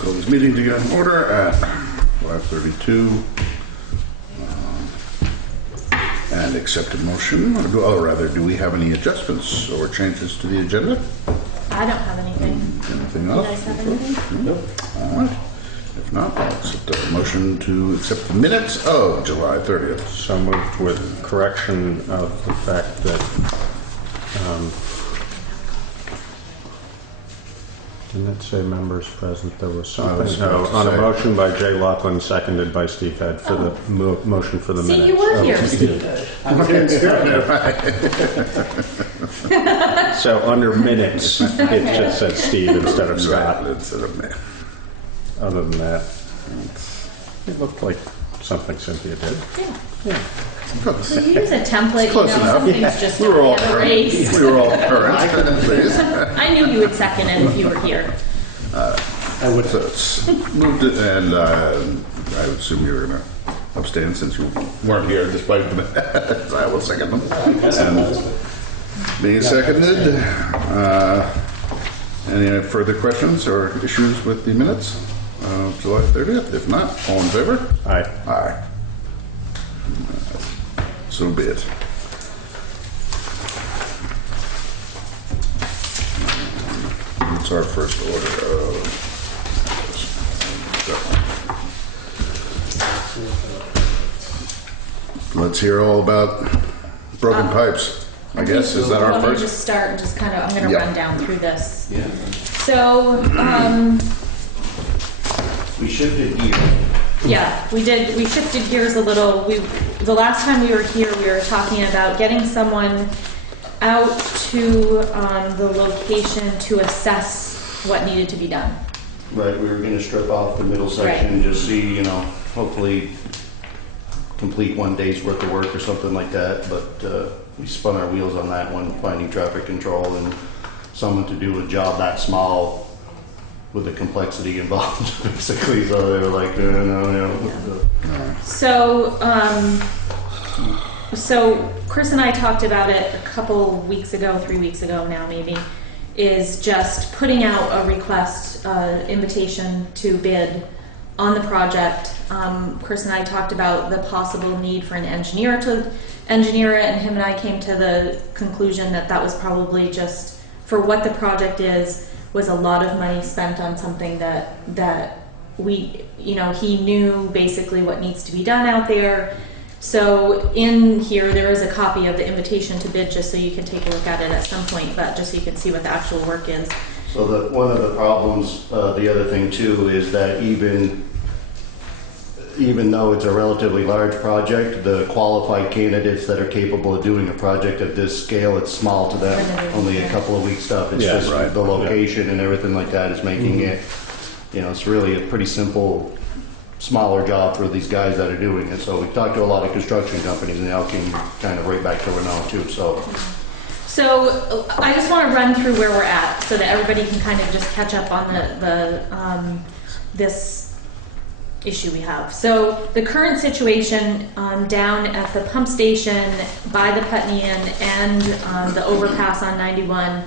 Call this meeting to get in order at 5:32. And accept a motion, or rather, do we have any adjustments or changes to the agenda? I don't have anything. Anything You else? guys have anything? Nope. All right. If not, I'll accept a motion to accept the minutes of July 30th. So moved with correction of the fact that, didn't it say members present? There was something. No, on a motion by Jay Laughlin, seconded by Steve Head for the motion for the minutes. See, you were here, Steve. So under minutes, it just said Steve instead of Scott. Right, instead of me. Other than that, it looked like something Cynthia did. Yeah. Close. So you use a template, you Close know, enough. some things just We were all don't get current. erased. We were all current, please. I knew you would second it if you were here. So it's moved it, and I would assume you were going to abstain since you weren't here despite the minutes. I will second them. And being seconded, any further questions or issues with the minutes of July 30th? If not, all in favor? Aye. Aye. So be it. What's our first order of? Let's hear all about broken pipes. I guess, is that our Let me first? just start and just kind of, I'm going to Yeah. run down through this. Yeah. So, We shifted gears. yeah, we did. We shifted gears a little. The last time we were here, we were talking about getting someone out to the location to assess what needed to be done. Right, we were gonna strip off the middle section, just see, you know, hopefully complete one day's worth of work or something like that, but we spun our wheels on that one, finding traffic control and someone to do a job that small with the complexity involved, basically, so they were like, no. So Chris and I talked about it a couple weeks ago, 3 weeks ago now maybe, is just putting out a request, invitation to bid on the project. Chris and I talked about the possible need for an engineer to engineer it, and him and I came to the conclusion that that was probably just, for what the project is, was a lot of money spent on something that we, you know, he knew basically what needs to be done out there. So in here, there is a copy of the invitation to bid, just so you can take a look at it at some point, but just so you can see what the actual work is. So one of the problems, the other thing too, is that even though it's a relatively large project, the qualified candidates that are capable of doing a project of this scale, it's small to them, only a couple of weeks stuff. It's just right. the location and everything like that is making it, you know, it's really a pretty simple, smaller job for these guys that are doing it. So we talked to a lot of construction companies, and they all came kind of right back to Renault too, so. So I just want to run through where we're at so that everybody can kind of just catch up on this issue we have. So the current situation down at the pump station by the Putney Inn and the overpass on 91,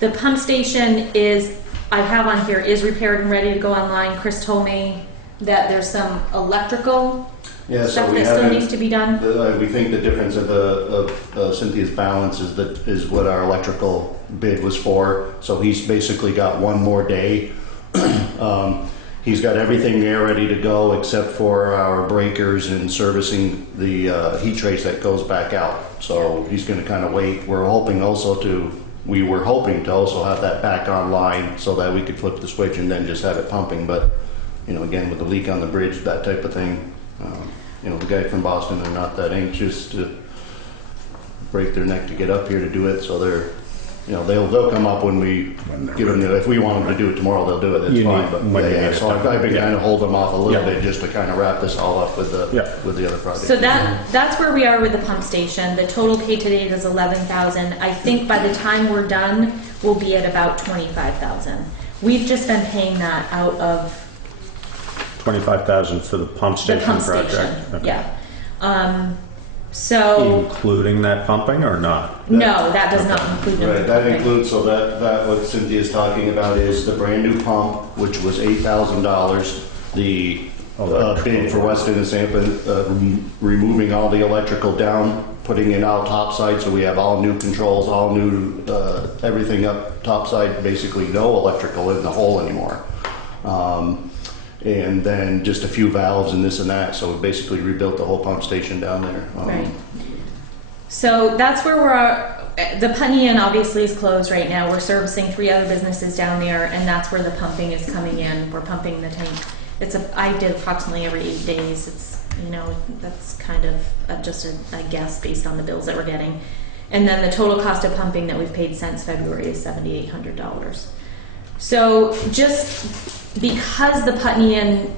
the pump station is, I have on here, is repaired and ready to go online. Chris told me that there's some electrical stuff that still needs to be done. We think the difference of Cynthia's balance is what our electrical bid was for. So he's basically got one more day. He's got everything there ready to go except for our breakers and servicing the heat trace that goes back out. So he's going to kind of wait. We were hoping to also have that back online so that we could flip the switch and then just have it pumping. But, you know, again, with the leak on the bridge, that type of thing, you know, the guy from Boston, they're not that anxious to break their neck to get up here to do it. So they're, you know, they'll come up when we give them if we want them to do it tomorrow, they'll do it. It's fine. But so I've been kind of holding them off a little bit just to kind of wrap this all up with the other project. So that's where we are with the pump station. The total paid to date is $11,000. I think by the time we're done, we'll be at about $25,000. We've just been paying that out of $25,000 for the pump station project. Station. Okay. Yeah. So, Including that pumping or not? no, that does not include the Right, that pumping. includes, so that what Cynthia's talking about is the brand new pump, which was $8,000. The bid for Weston and Sampson, removing all the electrical down, putting it out topside, so we have all new controls, all new, everything up topside, basically no electrical in the hole anymore. And then just a few valves and this and that, so we basically rebuilt the whole pump station down there. Right. So that's where the Putney Inn obviously is closed right now. We're servicing 3 other businesses down there, and that's where the pumping is coming in. We're pumping the tank. I did approximately every 8 days. It's, that's kind of just a guess based on the bills that we're getting. And then the total cost of pumping that we've paid since February is $7,800. So just because the Putney Inn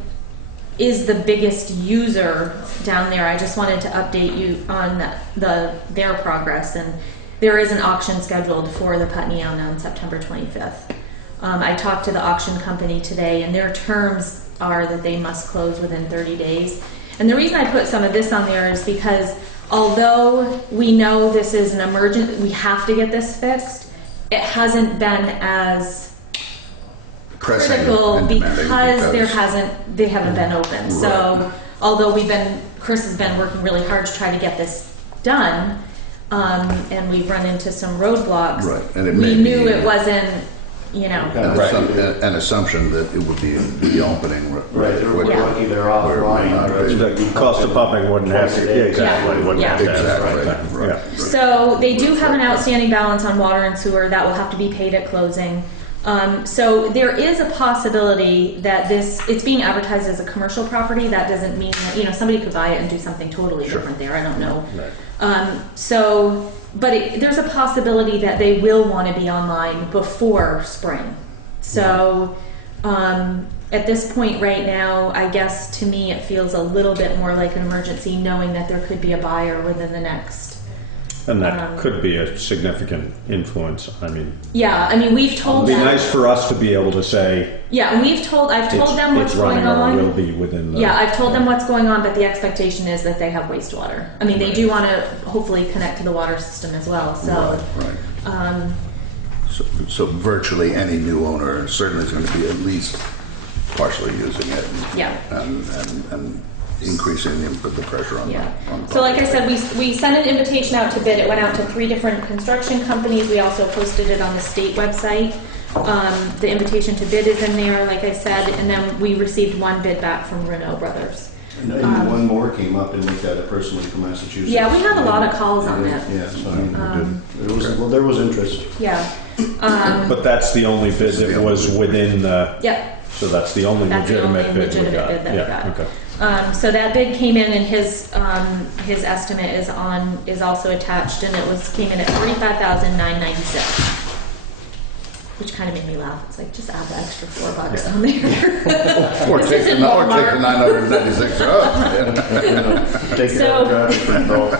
is the biggest user down there, I just wanted to update you on their progress. And there is an auction scheduled for the Putney Inn on September 25th. I talked to the auction company today, and their terms are that they must close within 30 days. And the reason I put some of this on there is because although we know this is an emergent, we have to get this fixed, it hasn't been as critical because they haven't been open. Right. So although Chris has been working really hard to try to get this done, and we've run into some roadblocks, Right. And we knew it wasn't, an assumption that it would be the opening. Right, they're Yeah. lucky they're offline. The cost of pumping wouldn't have to, exactly, Yeah. wouldn't have to happen Exactly. right then. Right. Yeah. So they do have an outstanding balance on water and sewer that will have to be paid at closing. So there is a possibility that it's being advertised as a commercial property. That doesn't mean that, somebody could buy it and do something totally different there. I don't know. Right. But there's a possibility that they will want to be online before spring. So at this point right now, I guess to me it feels a little bit more like an emergency, knowing that there could be a buyer within the next. And that could be a significant influence. I mean, we've told it'd be them. nice for us to be able to say, Yeah, and I've told them what's it's going running or on. will be within the... Yeah, I've told them what's going on, but the expectation is that they have wastewater. I mean, they do want to hopefully connect to the water system as well. So, Right. So virtually any new owner certainly is going to be at least partially using it. Yeah. And increasing the pressure on yeah. on So, like I said, we sent an invitation out to bid. It went out to 3 different construction companies. We also posted it on the state website. The invitation to bid is in there, like I said, and then we received 1 bid back from Renault Brothers. And one more came up and looked at it personally from Massachusetts. Yeah, we had a lot of calls on that. Yeah, so there was interest. Yeah. But that's the only bid that was within the... Yep. So that's the only That's the legitimate only bid we legitimate got. bid that we got. Okay. So that bid came in, and his estimate is also attached, and came in at $45,996, which kind of made me laugh. It's like, just add the extra $4 on there. Or This take isn't the Walmart. 996 off. Take it So- out of control.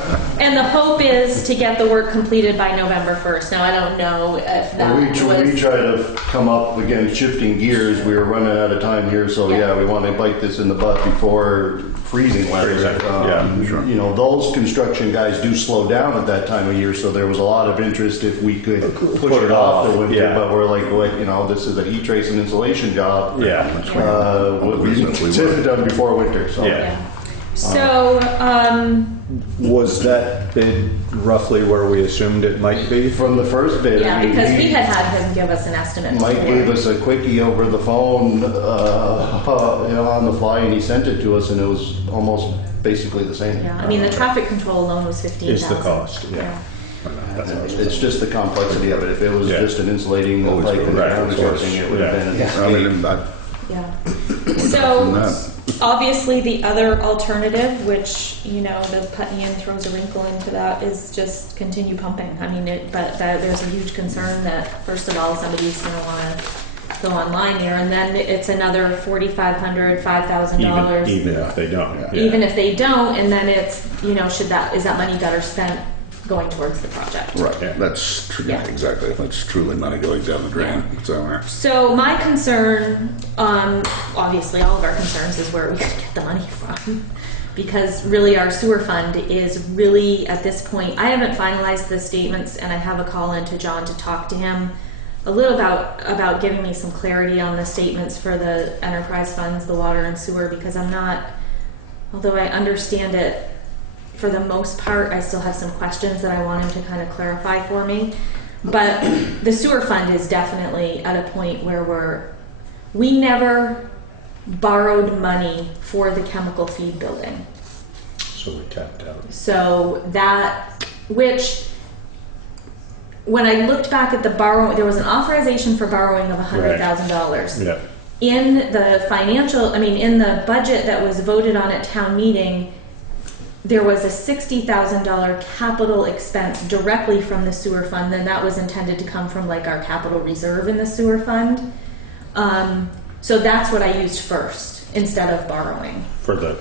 And the hope is to get the work completed by November 1st. Now, I don't know if that We was... try to come up, again, shifting gears. We were running out of time here, so Yeah. we want to bite this in the butt before freezing weather. Sure. Those construction guys do slow down at that time of year, so there was a lot of interest if we could push it off the winter, Yeah. but we're like, this is a heat trace and insulation job. Yeah. What we should have done before winter, so. Yeah. Yeah. So, Was that bid roughly where we assumed it might be? From the first bid. yeah, I mean, because we had him give us an estimate. Mike before. gave us a quickie over the phone, on the fly, and he sent it to us, and it was almost basically the same. Yeah, I mean, the traffic control alone was $15,000. Is the cost, yeah. It's just the complexity of it. If it was Yeah. just an insulating Always pipe and right, ground of course. sourcing, it would have been. I mean, Yeah. from So, that. obviously, the other alternative, which, the Putney Inn throws a wrinkle into that, is just continue pumping. I mean, there's a huge concern that, first of all, somebody's going to want to go online there, and then it's another $4,500, $5,000. Even if they don't. Yeah. Even if they don't, and then it's, is that money better spent going towards the project? Right, Yeah. that's true. Yeah. Exactly. That's truly money going down the drain. So my concern, obviously all of our concerns, is where we could get the money from. because really our sewer fund is really at this point, I haven't finalized the statements, and I have a call in to John to talk to him a little about giving me some clarity on the statements for the enterprise funds, the water and sewer, because I'm not, although I understand it for the most part, I still have some questions that I want him to kind of clarify for me. But the sewer fund is definitely at a point where we never borrowed money for the chemical feed building. So we tapped out. So that, which, when I looked back at the borrowing, there was an authorization for borrowing of $100,000. Yeah. In the financial, in the budget that was voted on at town meeting, there was a $60,000 capital expense directly from the sewer fund, and that was intended to come from like our capital reserve in the sewer fund. So that's what I used first instead of borrowing. For the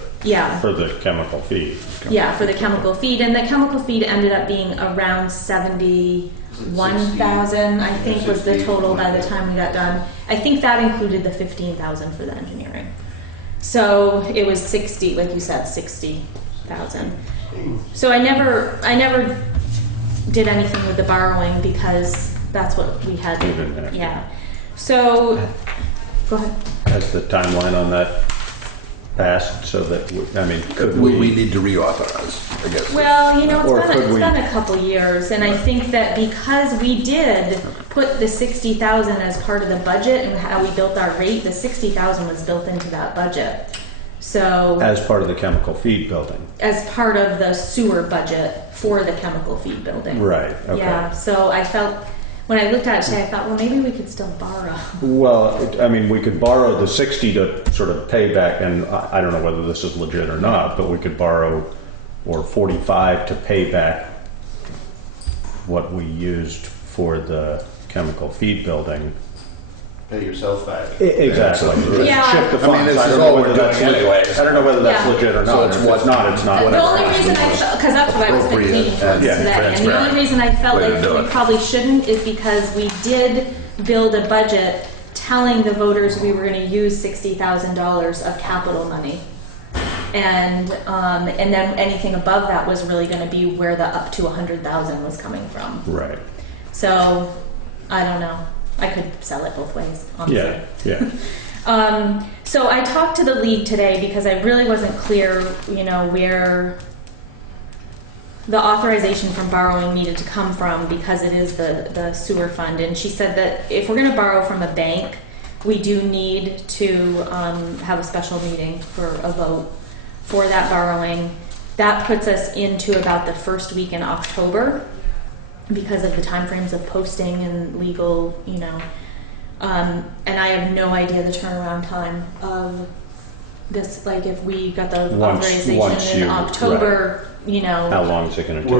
chemical feed. Yeah, for the chemical feed, and the chemical feed ended up being around 71,000, I think, was the total by the time we got done. I think that included the 15,000 for the engineering. So it was 60, like you said, 60,000. So I never did anything with the borrowing because that's what we had. Yeah. So go ahead. Has the timeline on that passed so that, could we need to reauthorize, I guess. Well, it's been a couple years, and I think that because we did put the 60,000 as part of the budget and how we built our rate, the 60,000 was built into that budget. So as part of the chemical feed building. As part of the sewer budget for the chemical feed building. Right. Okay. Yeah. So I felt, when I looked at it today, I thought, well, maybe we could still borrow. Well, we could borrow the 60 to sort of pay back, and I don't know whether this is legit or not, but we could borrow, or 45 to pay back what we used for the chemical feed building. Pay yourself back. Exactly. Yeah. Shift the funds. this is all we're doing anyway. I don't know whether that's legit or not. So If it's not, it's not. The only reason I felt, because that's what I was Appropriate thinking towards and today, and the only reason I felt way to like do we it. probably shouldn't is because we did build a budget telling the voters we were going to use $60,000 of capital money. And then anything above that was really going to be where the up to 100,000 was coming from. Right. So I don't know. I could sell it both ways, honestly. Yeah. So I talked to the league today because I really wasn't clear, where the authorization from borrowing needed to come from because it is the sewer fund. And she said that if we're going to borrow from a bank, we do need to have a special meeting for a vote for that borrowing. That puts us into about the first week in October, because of the timeframes of posting and legal, and I have no idea the turnaround time of this. Like, if we got the authorization in October, How long is it going to take?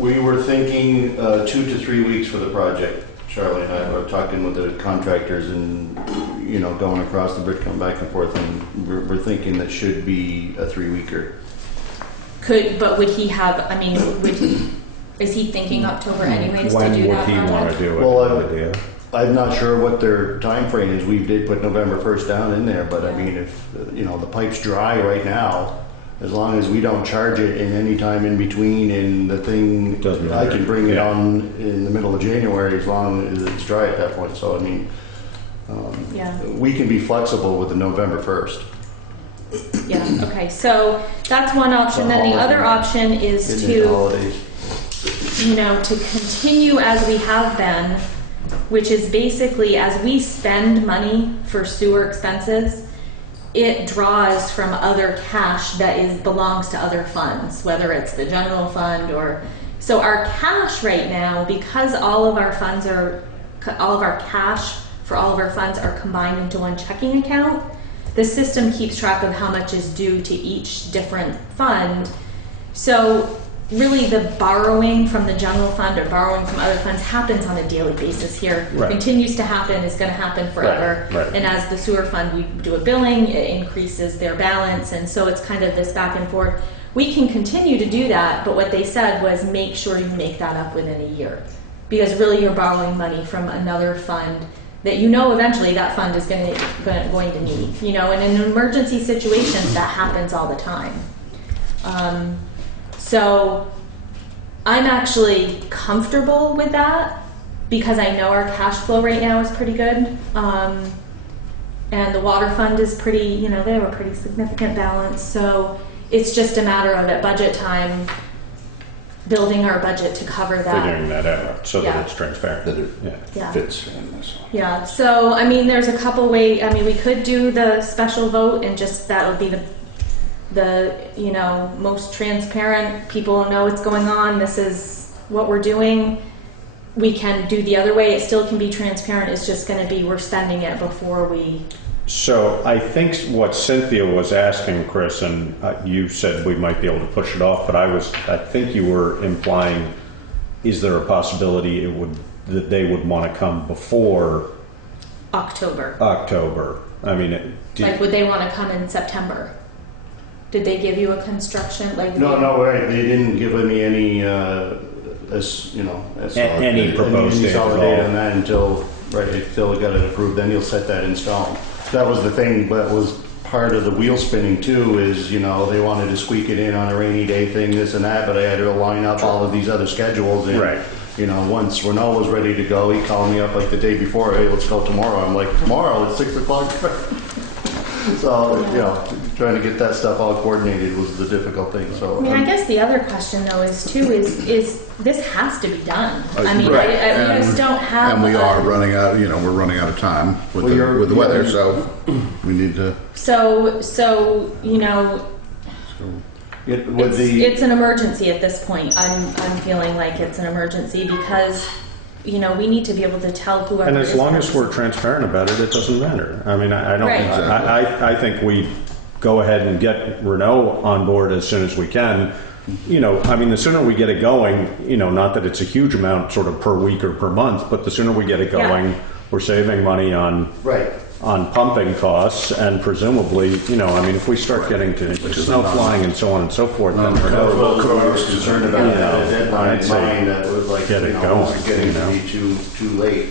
We were thinking 2 to 3 weeks for the project. Charlie and I were talking with the contractors and, going across the bridge, coming back and forth, and we're thinking that should be a 3-weeker. But would he have, is he thinking October anyways to do that When would he want to do it? Well, I'm not sure what their time frame is. We did put November 1st down in there, but if the pipe's dry right now, as long as we don't charge it in any time in between, and the thing, Doesn't I matter. can bring it on in the middle of January as long as it's dry at that point. So we can be flexible with the November 1st. Yeah. Okay. So that's one option. Then the other option is to continue as we have been, which is basically as we spend money for sewer expenses, it draws from other cash that belongs to other funds, whether it's the general fund or. So our cash right now, because all of our cash for all of our funds are combined into one checking account, the system keeps track of how much is due to each different fund. So really the borrowing from the general fund or borrowing from other funds happens on a daily basis here. Right. Continues to happen, is going to happen forever. Right. And as the sewer fund, we do a billing, it increases their balance, and so it's kind of this back and forth. We can continue to do that, but what they said was make sure you make that up within a year. Because really you're borrowing money from another fund that eventually that fund is going to need. In an emergency situations, that happens all the time. So I'm actually comfortable with that because I know our cash flow right now is pretty good. And the water fund is pretty, you know, they have a pretty significant balance. So it's just a matter of at budget time, building our budget to cover that. Figuring that out so Yeah. that it's transparent. That it Yeah. fits in this. Yeah, so, I mean, there's a couple ways, I mean, we could do the special vote and just, that would be the, you know, most transparent, people know what's going on, this is what we're doing. We can do the other way, it still can be transparent, it's just gonna be, we're spending it before we, So I think what Cynthia was asking, Chris, and you said we might be able to push it off, but I think you were implying, is there a possibility that they would want to come before October. October? I mean, Like, would they wanna come in September? Did they give you a construction, like? No, right, they didn't give me any, Any proposed date at solid all. date on that until we got it approved, then you'll set that in stone. That was the thing, that was part of the wheel spinning too, is, you know, they wanted to squeak it in on a rainy day thing, this and that, but I had to line up all of these other schedules and, Right. you know, once Renault was ready to go, he called me up like the day before, hey, let's go tomorrow. I'm like, tomorrow at 6 o'clock? So, you know, trying to get that stuff all coordinated was the difficult thing, so. I mean, I guess the other question though is this has to be done. I mean, Right. we just don't have. And we are running out, you know, we're running out of time with the weather, so we need to. So, you know, it's an emergency at this point. I'm feeling like it's an emergency because, you know, we need to be able to tell whoever. and as is long as we're purchasing. transparent about it, it doesn't matter. I mean, I don't. Right. I think we go ahead and get Renault on board as soon as we can. You know, I mean, the sooner we get it going, you know, not that it's a huge amount sort of per week or per month, but the sooner we get it going, we're saving money on Right. on pumping costs, and presumably, you know, I mean, if we start getting to snow flying and so on and so forth, then Well, Renault, I was concerned about Yeah. that deadline I'd in say mind that was like, get you it know, going, this is getting you to know. be too late.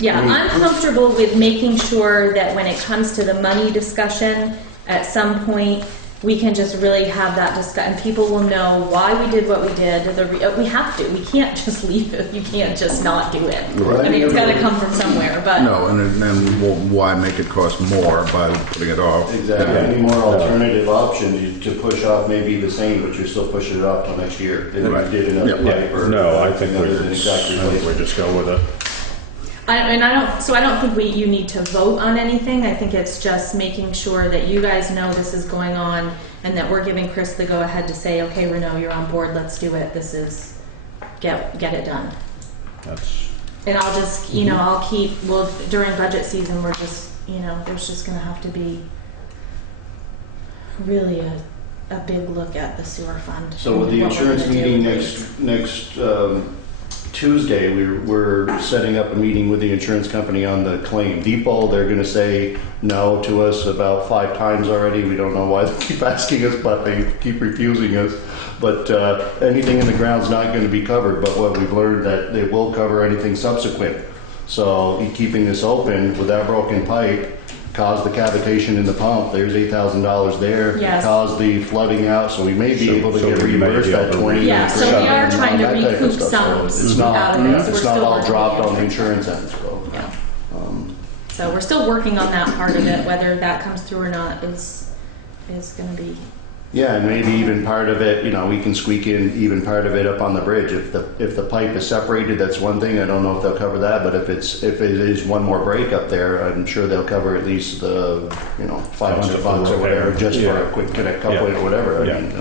Yeah, I'm comfortable with making sure that when it comes to the money discussion, at some point, we can just really have that discussion, and people will know why we did what we did. We have to. We can't just leave it. You can't just not do it. Right. I mean, it's got to come from somewhere, but. No, and then why make it cost more by putting it off? Exactly. Any more alternative options to push off may be the same, but you're still pushing it off till next year. If Right. you did another Yeah. pipe or. no, I think another exact we replacement. just go with it. I don't think you need to vote on anything. I think it's just making sure that you guys know this is going on and that we're giving Chris the go ahead to say, okay, Renault, you're on board, let's do it. This is, get it done. That's And I'll just, you know, during budget season, we're just, you know, there's just gonna have to be really a big look at the sewer fund. So with the and what we're insurance gonna do. meeting next Tuesday, we're setting up a meeting with the insurance company on the claim. Depot, they're gonna say no to us about 5 times already. We don't know why they keep asking us, but they keep refusing us. But anything in the ground's not gonna be covered, but what we've learned that they will cover anything subsequent. So keeping this open with that broken pipe caused the cavitation in the pump. There's $8,000 there. Yes. Caused the flooding out, so we may be able to so get we may reimbursed be able that to 20. Yeah, so we are trying to that type of recoup stuff. some So it's not, out of it, so we're it's not still all working dropped on on the it. insurance end, so. Yeah. So we're still working on that part of it, whether that comes through or not is gonna be, Yeah, and maybe even part of it, you know, we can squeak in even part of it up on the bridge. If the pipe is separated, that's one thing. I don't know if they'll cover that, but if it is one more break up there, I'm sure they'll cover at least the, you know, $500 or whatever, just for a quick connect coupling or whatever. I mean,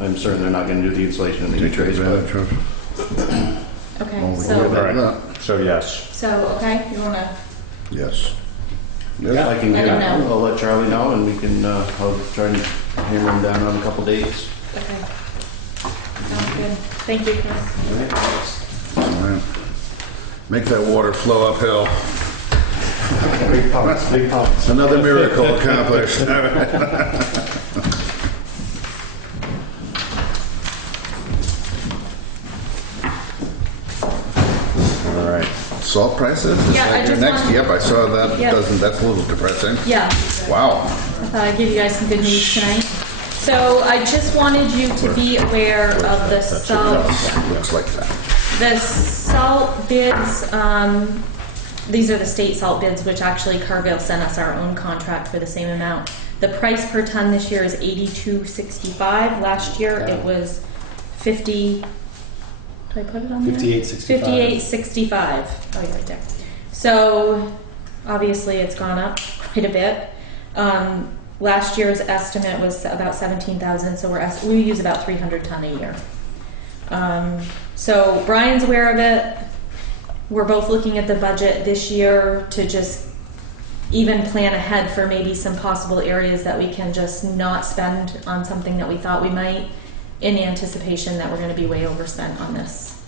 I'm certain they're not gonna do the insulation in the Take trays, but. advantage of. okay, Well, we so, can all get right. that. So yes, okay, you wanna, Yes. Yeah, I can I don't know. I'll let Charlie know and we can, I'll try and hammer him down on a couple dates. okay. Sounds good. Thank you, Chris. All right. Make that water flow uphill. Big pumps, big pumps. Another miracle accomplished. all right. Salt prices? Is Yeah, that I just next? want- Yep, I saw that. Yeah. That's a little depressing. Yeah, Wow. I thought I'd give you guys some good news tonight. So I just wanted you to be aware of the salt, Looks like that. the salt bids. These are the state salt bids, which actually Cargill sent us our own contract for the same amount. The price per ton this year is $82.65. Last year it was 50. Did I put it on there? $58.65. Oh, yeah, right there. So obviously it's gone up quite a bit. Last year's estimate was about 17,000, so we use about 300 ton a year. So Brian's aware of it. We're both looking at the budget this year to just even plan ahead for maybe some possible areas that we can just not spend on something that we thought we might, in anticipation that we're going to be way overspent on this.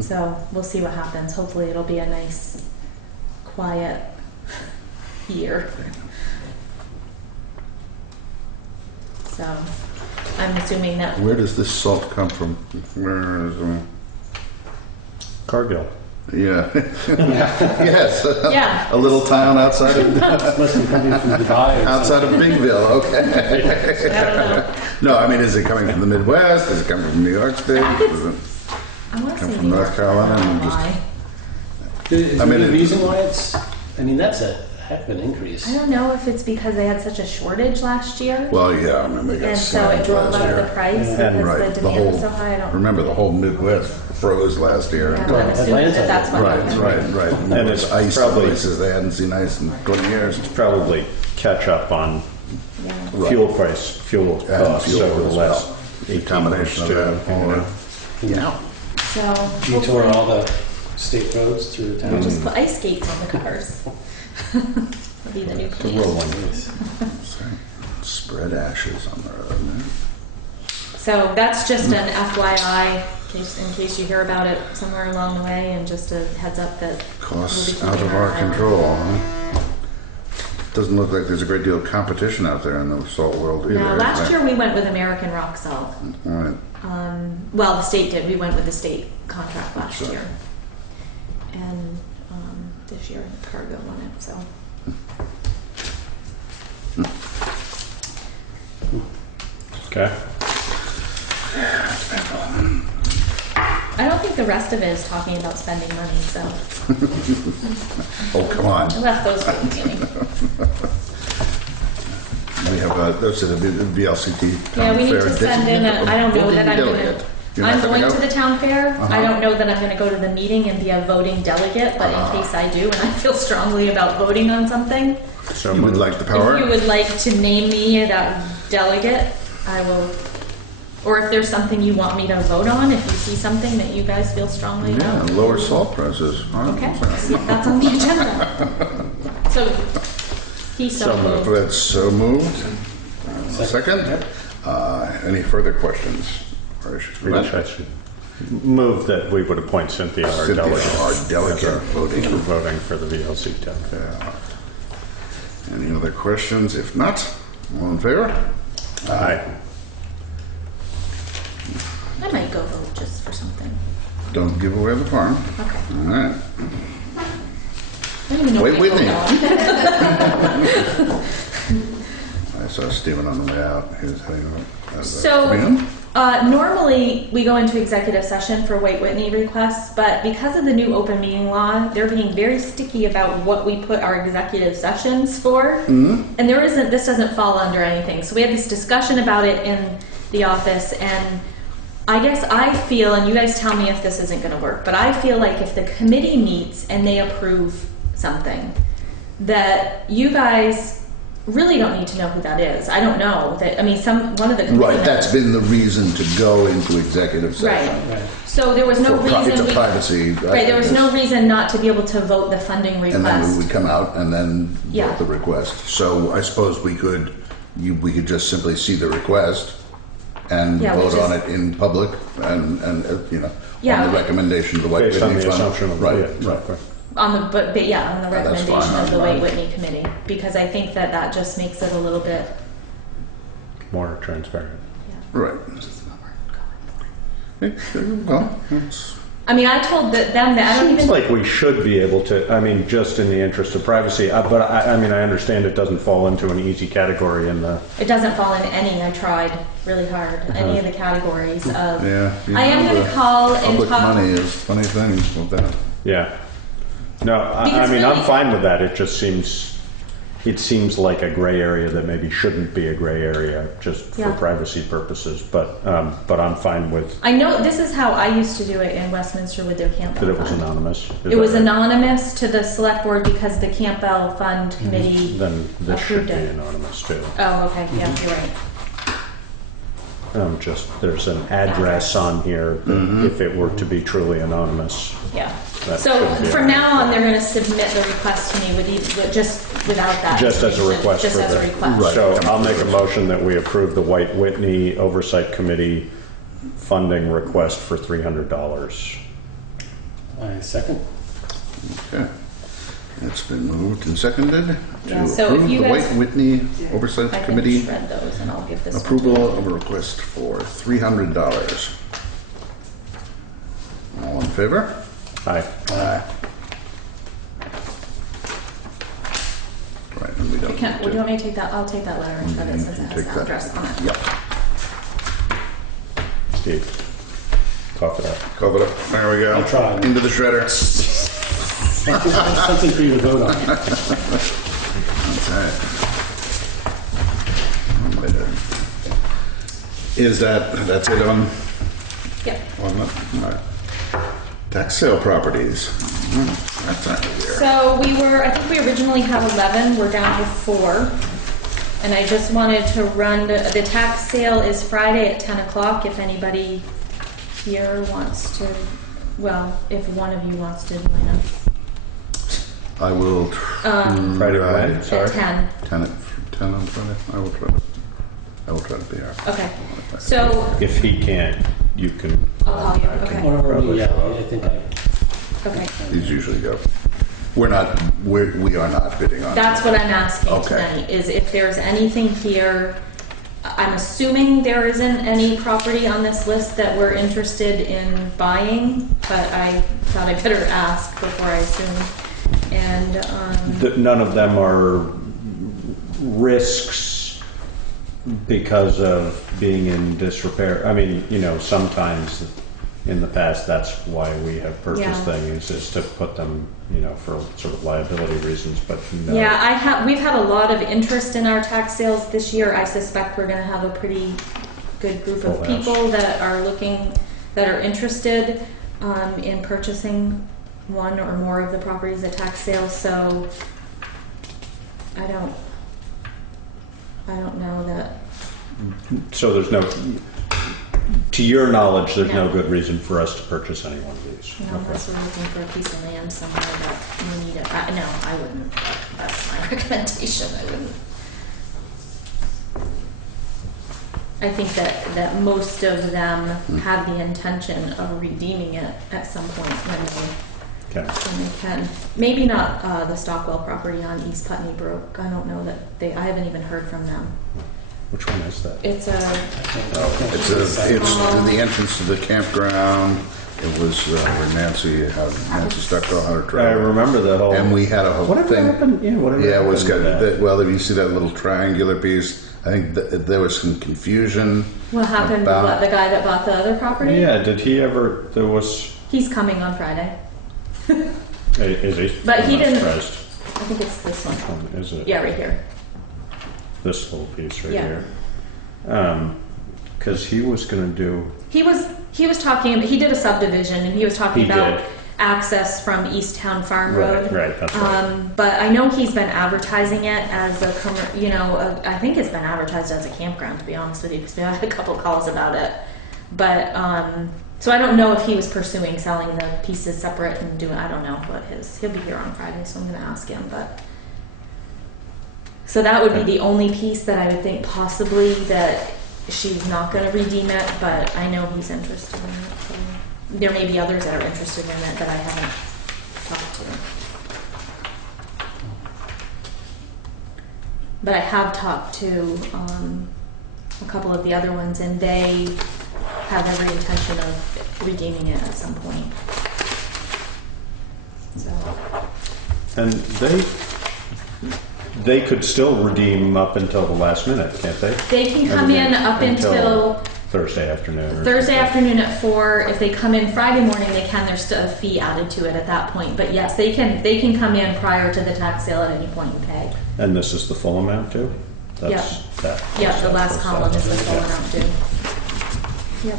So we'll see what happens. Hopefully it'll be a nice, quiet year. So I'm assuming that. Where does this salt come from? Where is Cargill. Yeah. Yes. Yeah. A little town outside of Must be coming from Dubai. outside of Bigville. Okay. I don't know. No, I mean, is it coming from the Midwest? Is it coming from New York State? I think Is it I want to come say from New North York. Carolina? I don't And know just why. Is I there mean, any reason why it's? I mean, that's a heck of an increase. I don't know if it's because they had such a shortage last year, well, yeah. I mean, they got and so it slammed drove last up year. the price Yeah. because Right. the The demand was whole. so high. I don't. Remember, the whole Midwest froze last year. Yeah, until- I'm assuming that that's what Right, happened. right. And And there it's was ice probably- places they hadn't seen ice in 20 years. Probably catch up on Yeah. Right. fuel And costs fuel over as the last well. 18 Combination of months that. too. Or, yeah. So You tour hopefully all the state roads through the we'll town. just put ice skates on the cars. That'll be the new The plan. whirlwind. Spread ashes on the road. Man. So that's just an FYI, in case you hear about it somewhere along the way, and just a heads up that we'll be Costs keeping out of our our eye on it. control. Huh? Doesn't look like there's a great deal of competition out there in the salt world either. Now, is last there? year we went with American Rock Salt. All right. Well, the state did. We went with the state contract last Sure. year. And this year Cargill won it, so. Okay. I don't think the rest of it is talking about spending money, so Oh, come on. I left those for the beginning. We have those are the VLCT. Yeah, we need fair to send in delegate. I don't know Voting that I'm gonna, delegate. You're not I'm gonna going go? to the town fair. Uh-huh. I don't know that I'm gonna go to the meeting and be a voting delegate, but in case I do, and I feel strongly about voting on something, So You would moved. like the power? if you would like to name me that delegate, I will. Or if there's something you want me to vote on, if you see something that you guys feel strongly Yeah, about. lower salt prices. Okay, see if that's on the agenda. So, he's so So moved. moved. That's so moved. Second. Any further questions or issues? I guess I should move that we would appoint Cynthia our Cynthia, delegate. our delegate as our- voting. Voting for the VLC town fair. Any other questions? If not, all in favor? Aye. I might go vote just for something. Don't give away the farm. Okay. All right. I don't even know Wait what with I me. vote on. I saw Stephen on the way out. He was heading out. So, Coming in? normally we go into executive session for White Whitney requests, but because of the new open meeting law, they're being very sticky about what we put our executive sessions for. Mm-hmm. And this doesn't fall under anything. So we had this discussion about it in the office, and I guess I feel, and you guys tell me if this isn't going to work, but I feel like if the committee meets and they approve something, that you guys really don't need to know who that is. I don't know that. I mean, one of the committee Right, that's members- been the reason to go into executive session. right. So there was no reason. It's a we- privacy. Right, there was no reason not to be able to vote the funding And then we request. would come out and then Yeah. vote the request. So I suppose we could just simply see the request and Yeah, we vote on just- it in public and Yeah. on the recommendation of the White Based on Whitney the Fund. assumption of, Right, yeah, right. exactly. On the but yeah, on the that's recommendation fine, of the I'm White fine. Whitney committee, because I think that just makes it a little bit. More transparent. Right. Well, I mean, I told them that I don't Seems even. like we should be able to, I mean, just in the interest of privacy, but I mean, I understand it doesn't fall into an easy category in the, It doesn't fall into any. I tried really hard. Any of the categories of. Yeah. you I am know, going to the call and Public talk. money is funny things with that. yeah. No, I Because mean, really- I'm fine with that. It seems like a gray area that maybe shouldn't be a gray area just for Yeah. privacy purposes, but I'm fine with I know this is how I used to do it in Westminster with their Campbell that it was Fund. anonymous. Is It that was right? anonymous to the select board because the Campbell Fund committee. Then this should approved be it. anonymous too. Oh, okay. Yeah, you're right. Just, there's an address on here that if it were to be truly anonymous. Yeah. That So should be from on. now on, they're going to submit the request to me with just without that. Just as a information, request Just for as a the- request. So I'll make a motion that we approve the White Whitney Oversight Committee funding request for $300. I second. Okay. It's been moved and seconded Yeah, to so if approve you the guys- White Whitney Oversight I can Committee shred those and I'll give this one to approval you. of a request for $300. All in favor? Aye. Aye. Right, and we don't Can, need would you to- want me to take that? I'll take that letter and shred it since it has Take the that. address on it. Yep. Steve, cough it up. Cover it up. There we go. I'll try. Into the shredder. Something for you to vote on. That's right. That's it on Yep. the tax sale properties? That's not here. So I think we originally had 11, we're down to 4. And I just wanted to run, the tax sale is Friday at 10 o'clock if anybody here wants to, well, if one of you wants to join us. I will Friday try. night, sorry. At 10. 10 on Friday. I will try to be here. Okay. So, If he can't, you can. I'll call you, okay. Or, yeah, I think Okay. These usually go. We are not bidding on. That's what I'm asking Okay. tonight, is if there's anything here. I'm assuming there isn't any property on this list that we're interested in buying, but I thought I better ask before I assume. And, None of them are risks because of being in disrepair. I mean, sometimes in the past, that's why we have purchased Yeah. things, is to put them, for sort of liability reasons, but no. yeah, we've had a lot of interest in our tax sales this year. I suspect we're gonna have a pretty good group of Full house. people that are interested in purchasing one or more of the properties at tax sales, so I don't know that. So there's no, to your knowledge, there's no No. good reason for us to purchase any one of these. Unless we're looking for a piece of land somewhere that we need it. No, I wouldn't. That's my recommendation. I wouldn't. I think that most of them have the intention of redeeming it at some point when they can. Maybe not the Stockwell property on East Putney Brook. I don't know that I haven't even heard from them. Which one is that? It's It's in the entrance to the campground. It was where Nancy Stockwell had her I trailer. remember the whole. And we had a whole Whatever thing. happened? Yeah, whatever. Yeah, it was happened good. to that? Well, if you see that little triangular piece, I think there was some confusion. what happened about- with the guy that bought the other property. Yeah, did he ever? There was. He's coming on Friday. Is he? But he I'm not didn't- surprised. I think it's this one. Which one is it? Yeah, right here. This little piece right Yeah. here. Because he was going to do. He was talking. He did a subdivision, and he was talking He about did. access from East Town Farm Road. Right, that's right. But I know he's been advertising it as I think it's been advertised as a campground. To be honest with you, because we had a couple calls about it. But so I don't know if he was pursuing selling the pieces separate and doing. I don't know what he'll be here on Friday, so I'm going to ask him. But so that would be the only piece that I would think possibly that she's not going to redeem it, but I know he's interested in it. So there may be others that are interested in it that I haven't talked to. But I have talked to a couple of the other ones, and they have every intention of redeeming it at some point. So, And they could still redeem up until the last minute, can't they? they can come in up until Thursday afternoon. or Thursday something. afternoon at 4. If they come in Friday morning, they can. There's still a fee added to it at that point. But yes, they can come in prior to the tax sale at any point and pay. And this is the full amount too? That's that. Yeah, the last That's column is the full yeah. amount due. Yep.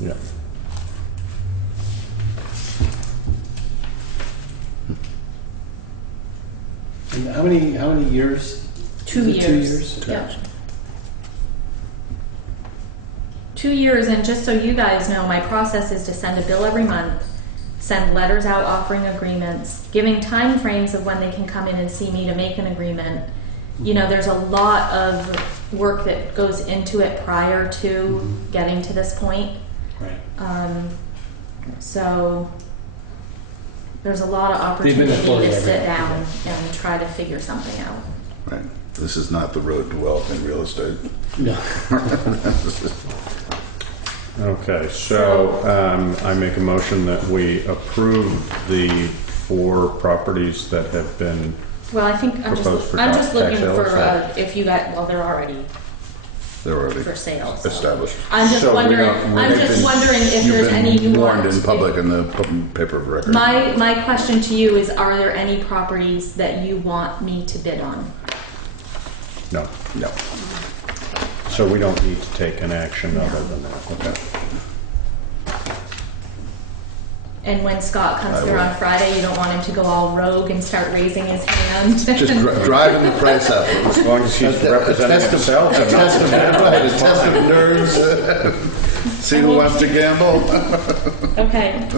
Yeah. And how many years? 2 Is it years. 2 years? Yep. 2 years, and just so you guys know, my process is to send a bill every month, send letters out offering agreements, giving time frames of when they can come in and see me to make an agreement. You know, there's a lot of work that goes into it prior to getting to this point. Right. So there's a lot of They've been opportunity to employed sit every- down and try to figure something out. Right. This is not the road to wealth in real estate. No. Okay, so I make a motion that we approve the 4 properties that have been, Well, I think I'm Proposed for just tax looking sale, for so- if you got, well, they're already They're already for sale. So. established. I'm just So we wondering. don't- I'm we've just been- wondering if You've there's any been you warned want. in public in the paper of record. My question to you is: are there any properties that you want me to bid on? no. No. So we don't need to take an action other than that. Okay. And when Scott comes I through will. on Friday, you don't want him to go all rogue and start raising his hand. Just driving the price up. As long as he's representing himself. A test of, right, a test of nerves. See who wants to gamble. Okay.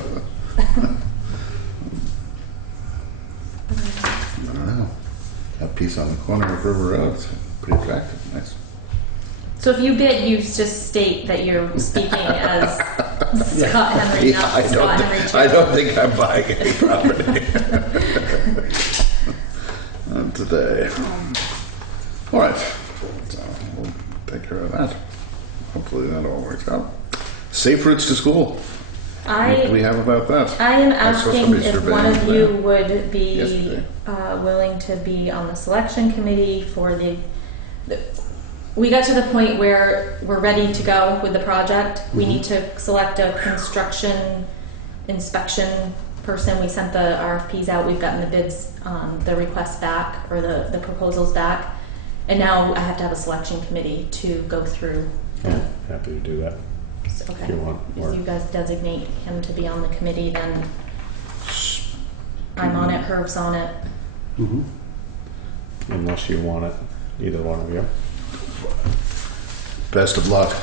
I don't know. That piece on the corner of River Road, it's pretty attractive. Nice. So if you bid, you just state that you're speaking as Scott Henry, Yeah, not Scott Henry. I don't think I'm buying any property. Not today. All right. So we'll take care of that. Hopefully that all works out. Safe routes to school. What do we have about that? I am I saw asking somebody if one of surveying you that would be yesterday. willing to be on the selection committee for the. We got to the point where we're ready to go with the project. We need to select a construction inspection person. We sent the RFPs out. We've gotten the bids, the requests back, or the proposals back. And now I have to have a selection committee to go through. Yeah, happy to do that. Okay. If you want, or- If you guys designate him to be on the committee, then I'm on it, Herb's on it. Mm-hmm. Unless you want it, either one of you. Best of luck.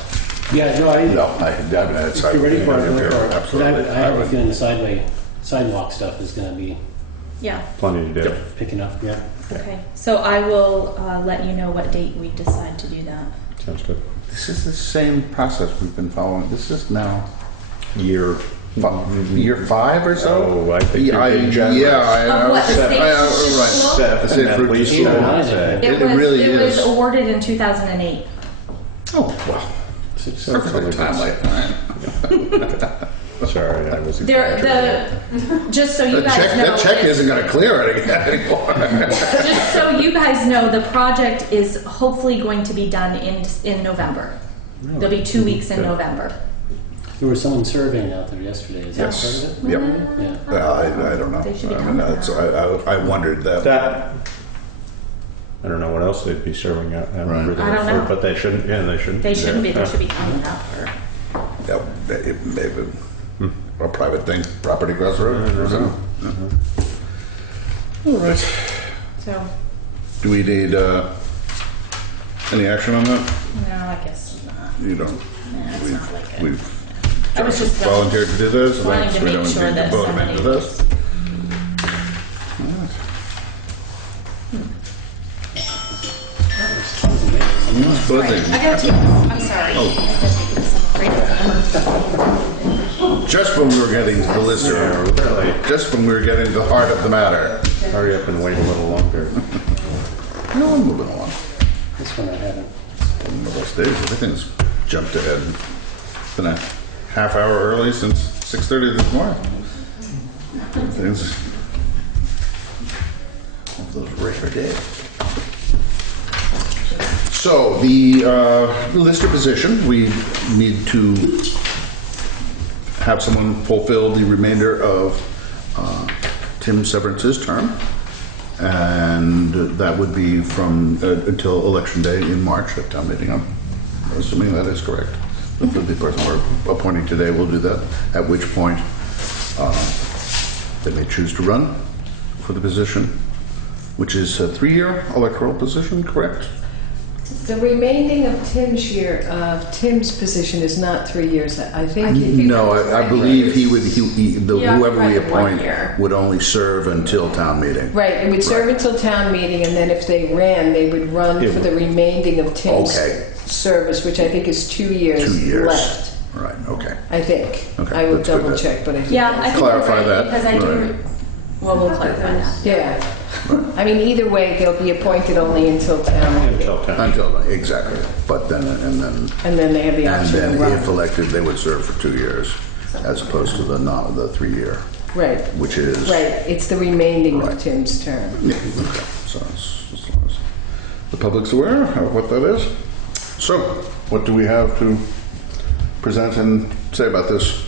Yeah, no, I. No, I mean, it's If you're ready for it, go for it. Absolutely. I have a feeling the sidewalk stuff is going to be Yeah, Plenty to do. picking up. Yeah. okay. So I will let you know what date we decide to do that. Sounds good. This is the same process we've been following. This is now Year. year 5 or so. Oh, I think you're being generous. Of what, the safe routes to right. school? Seven, Safe at route to least, school. I would say. It really It was is. awarded in 2008. Oh, wow. So Perfect time like that. Sorry, I was There, just so you That guys know. check, that check it's- isn't going to clear it anymore. Just so you guys know, the project is hopefully going to be done in November. There'll be 2 weeks in Good. November. There was someone surveying out there yesterday. Is Yes. that part of it? Yep. Yeah. Well, I don't know. They should be I mean, coming that's- out. I wondered that. That, I don't know what else they'd be serving out. Right. I don't know. But they shouldn't, yeah, they shouldn't. They shouldn't be. They Yeah. should be coming up. Yeah, it may be a private thing, property across the road or something. All right. So, Do we need any action on that? no, I guess not. You don't. Nah, it's not like it. We've I was just volunteered to do this. so wanting that's- to we make don't sure need to that vote somebody into this. Buzzing. I gotta take this. I'm sorry. Oh. I gotta take this. Just when we were getting to the listener, Really, just when we were getting to the heart of the matter. hurry up and wait a little longer. No, I'm moving along. This one I haven't. One of those days, everything's jumped ahead. Been a half hour early since 6:30 this morning. Things of those rare days. So the lister position, we need to have someone fulfill the remainder of Tim Severance's term, and that would be from until election day in March at town meeting. I'm assuming that is correct. The person we're appointing today will do that, at which point they may choose to run for the position, which is a 3-year electoral position, correct? The remaining of Tim's position is not 3 years. I think. No, I believe he would. Yeah, Whoever we right, 1 appoint year. would only serve until town meeting. Right, it would serve until town meeting, and then if they ran, they would run for the remaining of Tim's Okay. service, which I think is 2 years, 2 years. left. Right. Okay. I think. Okay, I will that's good double then. check, but I think. Yeah, I think Clarify you're right, that. because I do. Right. Well, we'll clarify that. Yeah. I mean, either way, they'll be appointed only until town meeting, Until exactly, but then and then they have the option to if run. elected, they would serve for 2 years, as opposed to the 3-year, Right, which is right. It's the remaining Right. of Tim's term. Yeah, okay. So as long as the public's aware of what that is. So, what do we have to present and say about this?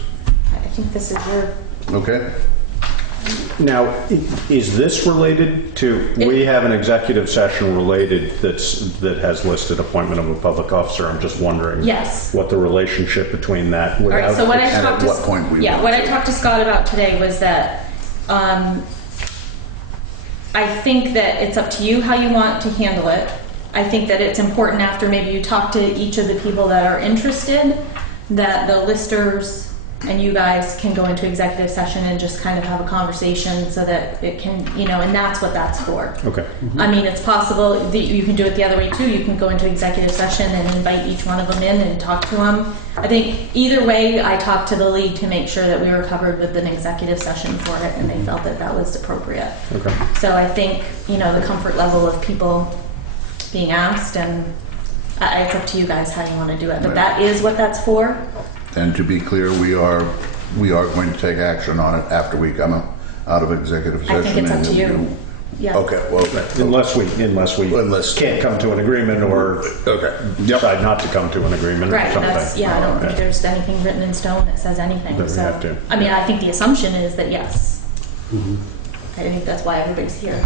I think this is your. Okay. Now, is this related to, we have an executive session related that has listed appointment of a public officer. I'm just wondering. Yes. What the relationship between that would All right, have. so what I And talked at to what point we yeah, want what I to. talked to Scott about today was that I think that it's up to you how you want to handle it. I think that it's important after maybe you talk to each of the people that are interested, that the listers and you guys can go into executive session and just kind of have a conversation so that it can, and that's what that's for. Okay. I mean, it's possible that you can do it the other way too. You can go into executive session and invite each one of them in and talk to them. I think either way, I talked to the league to make sure that we were covered with an executive session for it, and they felt that that was appropriate. Okay. So I think, the comfort level of people being asked, and it's up to you guys how you want to do it. But that is what that's for. And to be clear, we are going to take action on it after we come out of executive session. I think it's up to you. And Yeah. Okay. Well. Unless we Unless- can't come to an agreement or Okay. Yep. decide not to come to an agreement or Right, something. I don't think there's anything written in stone that says anything. That we So, have to. I mean, I think the assumption is that yes. I think that's why everybody's here.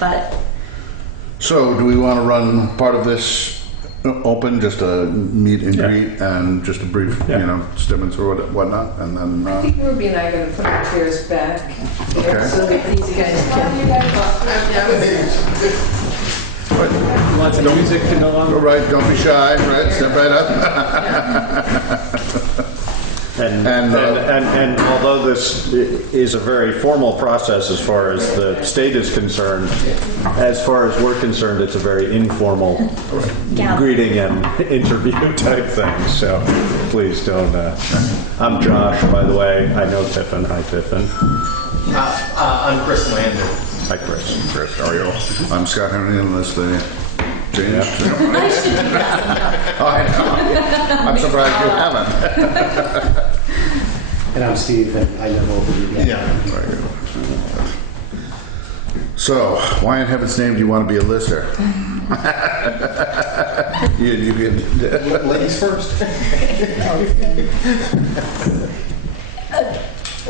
But So, do we want to run part of this open, just a meet and Yeah. greet, and just a brief, Yeah. statements or whatnot, and then. I think Ruby and I are going to put our chairs back Okay. so that these guys can. Lots of music to no All longer. right, don't be shy. Right, step right up. And although this is a very formal process as far as the state is concerned, as far as we're concerned, it's a very informal greeting and interview type thing. So please don't. I'm Josh, by the way. I know Tiffin. Hi, Tiffin. I'm Chris Lander. Hi, Chris. Chris, how are you? I'm Scott Henry, unless they changed. I should do that sometime. Oh, I know. I'm surprised you haven't. And I'm Steve, and I know both of you guys. Yeah. So, why in heaven's name do you want to be a lister? Ladies first.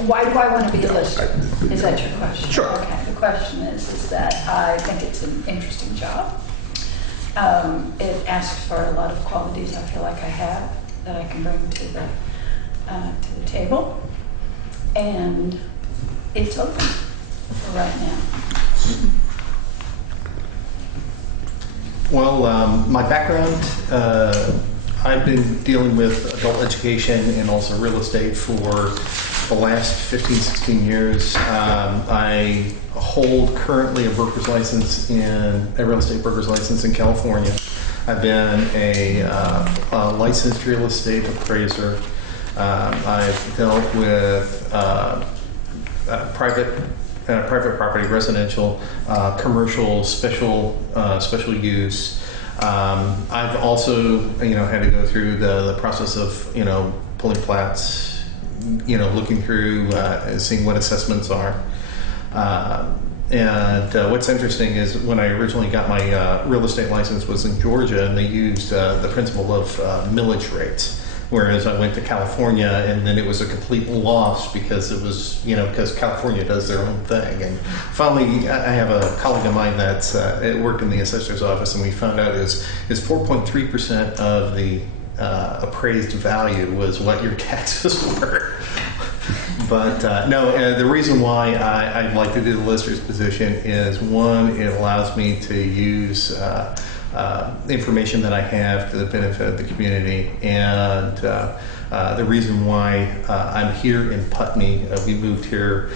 Why do I want to be a lister? Is that your question? Sure. Okay, the question is that I think it's an interesting job. It asks for a lot of qualities I feel like I have that I can bring to the table, and it's open for right now. Well, my background, I've been dealing with adult education and also real estate for the last 15, 16 years. I hold currently a broker's license a real estate broker's license in California. I've been a licensed real estate appraiser. I've dealt with private property, residential, commercial, special use. I've also, had to go through the process of, pulling plats, looking through and seeing what assessments are. And what's interesting is when I originally got my real estate license was in Georgia, and they used the principle of millage rates. Whereas I went to California, and then it was a complete loss because it was, because California does their own thing. And finally, I have a colleague of mine that's worked in the assessor's office, and we found out is 4.3% of the appraised value was what your taxes were. But the reason why I'd like to do the lister's position is, one, it allows me to use information that I have to the benefit of the community, and the reason why I'm here in Putney, we moved here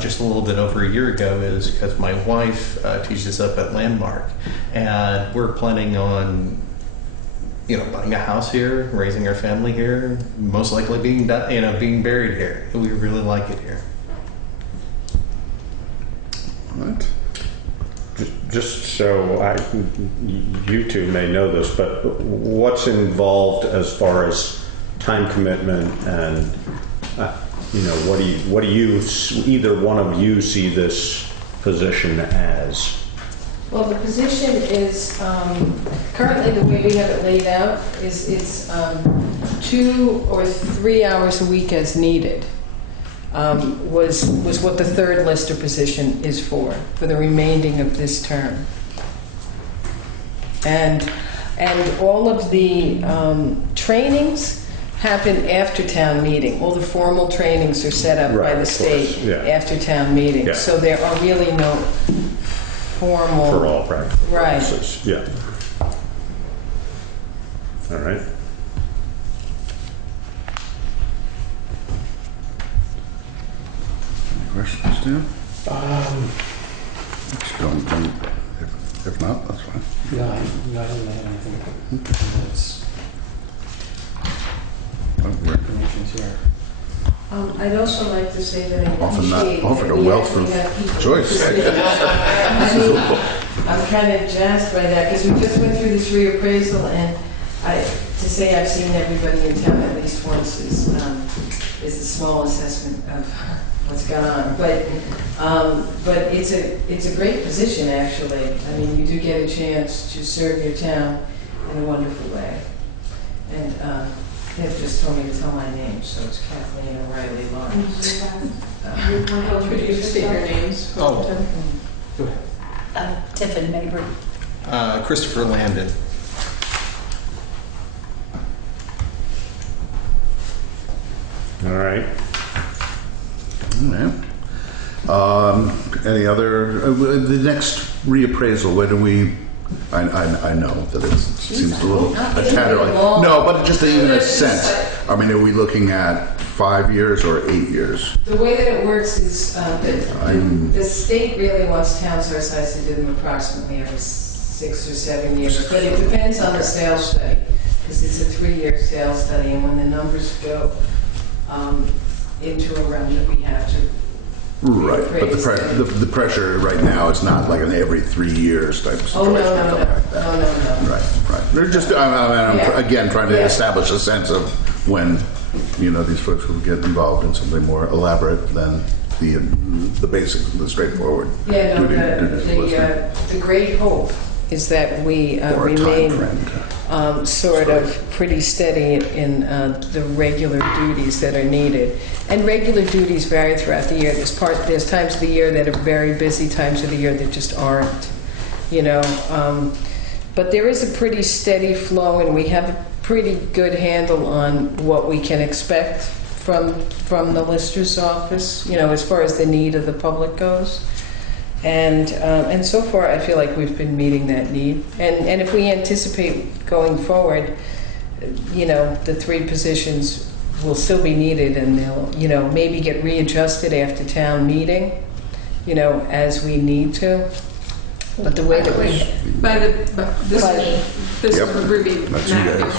just a little bit over a year ago, is because my wife teaches up at Landmark, and we're planning on buying a house here, raising our family here, most likely being buried here. We really like it here. Right. Just so you two may know this, but what's involved as far as time commitment and, what do you, either one of you see this position as? Well, the position is, currently the way we have it laid out is it's 2 or 3 hours a week as needed. Was what the third lister position is for the remaining of this term. And all of the trainings happen after town meeting. All the formal trainings are set up by the state after town meeting. Yeah. So there are really no formal... For all practical purposes. Right. Yeah. All right. Questions, Dan? If not, that's fine. No, I don't have anything. It's information's here. I'd also like to say that I Often not appreciate offered a that we wealth actually of have people choice. I'm kind of jazzed by that because we just went through this reappraisal, and to say I've seen everybody in town at least once is a small assessment of what's gone on. But it's a great position, actually. I mean, you do get a chance to serve your town in a wonderful way. And they've just told me to tell my name, so it's Kathleen O'Reilly Lawrence. Could you state your names? Oh. Go ahead. Tiffin Mabry. Christopher Landon. All right. All right. Any other, the next reappraisal, when do we, I know that it seems a little, a tad early. No, but just even a sense. I mean, are we looking at 5 years or 8 years? The way that it works is the state really wants towns our size to do them approximately every 6 or 7 years, but it depends on the sales study, because it's a 3-year sales study, and when the numbers go into a realm that we have to. Right, but the pressure right now is not like an every 3 years type of situation. No. Right. They're just, I'm again trying to establish a sense of when, these folks will get involved in something more elaborate than the basic, the straightforward. Yeah, the great hope is that we remain sort of pretty steady in the regular duties that are needed. And regular duties vary throughout the year. There's times of the year that are very busy, times of the year that just aren't, But there is a pretty steady flow, and we have a pretty good handle on what we can expect from the lister's office, as far as the need of the public goes. And so far, I feel like we've been meeting that need. And if we anticipate going forward, the 3 positions will still be needed, and they'll, maybe get readjusted after town meeting, as we need to. But the way that This is Ruby. That's you guys.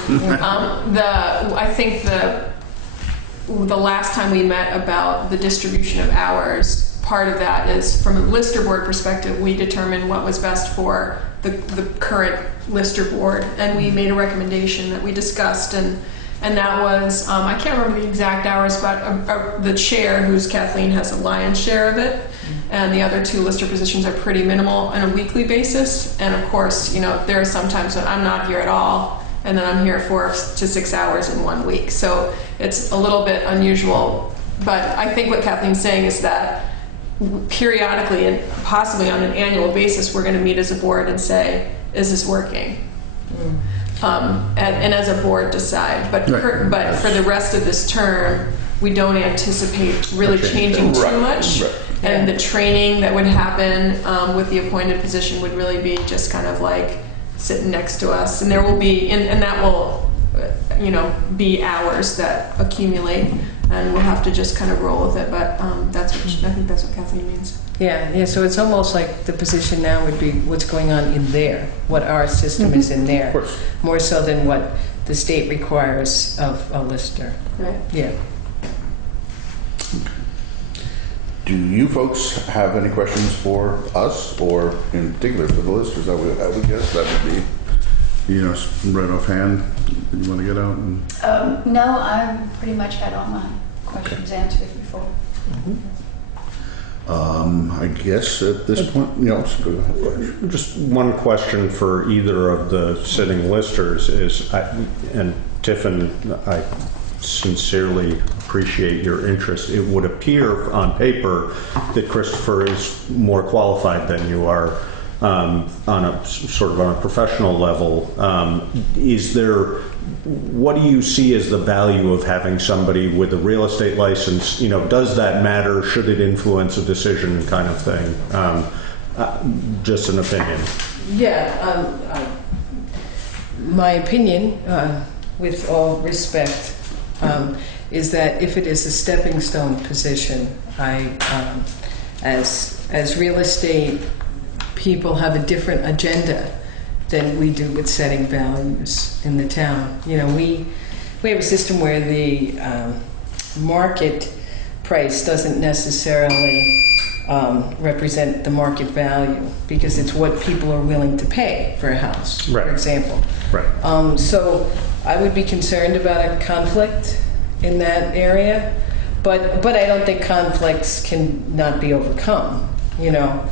I think the last time we met about the distribution of hours, part of that is from a lister board perspective, we determined what was best for the current lister board, and we made a recommendation that we discussed, and And that was, I can't remember the exact hours, but the chair, who's Kathleen, has a lion's share of it. And the other 2 lister positions are pretty minimal on a weekly basis. And of course, you know, there are some times when I'm not here at all, and then I'm here 4 to 6 hours in 1 week. So it's a little bit unusual. But I think what Kathleen's saying is that periodically and possibly on an annual basis, we're going to meet as a board and say, is this working? And as a board decide. But but for the rest of this term, we don't anticipate really changing too much. And the training that would happen with the appointed position would really be just kind of like sitting next to us. And there will be, and that will, you know, be hours that accumulate, and we'll have to just kind of roll with it. But that's what I think that's what Kathleen means. Yeah, so it's almost like the position now would be what's going on in there, what our system is in there, more so than what the state requires of a lister. Right. Yeah. Do you folks have any questions for us, or in particular for the listers? I would guess that would be, you know, right offhand. You want to get out and? No, I've pretty much had all my questions answered before. I guess at this point, you know, go ahead. Just one question for either of the sitting listers is, and Tiffin, I sincerely appreciate your interest. It would appear on paper that Christopher is more qualified than you are on a sort of on a professional level. What do you see as the value of having somebody with a real estate license? You know, does that matter? Should it influence a decision, kind of thing? Just an opinion. Yeah, my opinion, with all respect, is that if it is a stepping stone position, as real estate people have a different agenda than we do with setting values in the town. You know, we have a system where the market price doesn't necessarily represent the market value, because it's what people are willing to pay for a house, for example. Right. So I would be concerned about a conflict in that area, but I don't think conflicts can not be overcome, you know.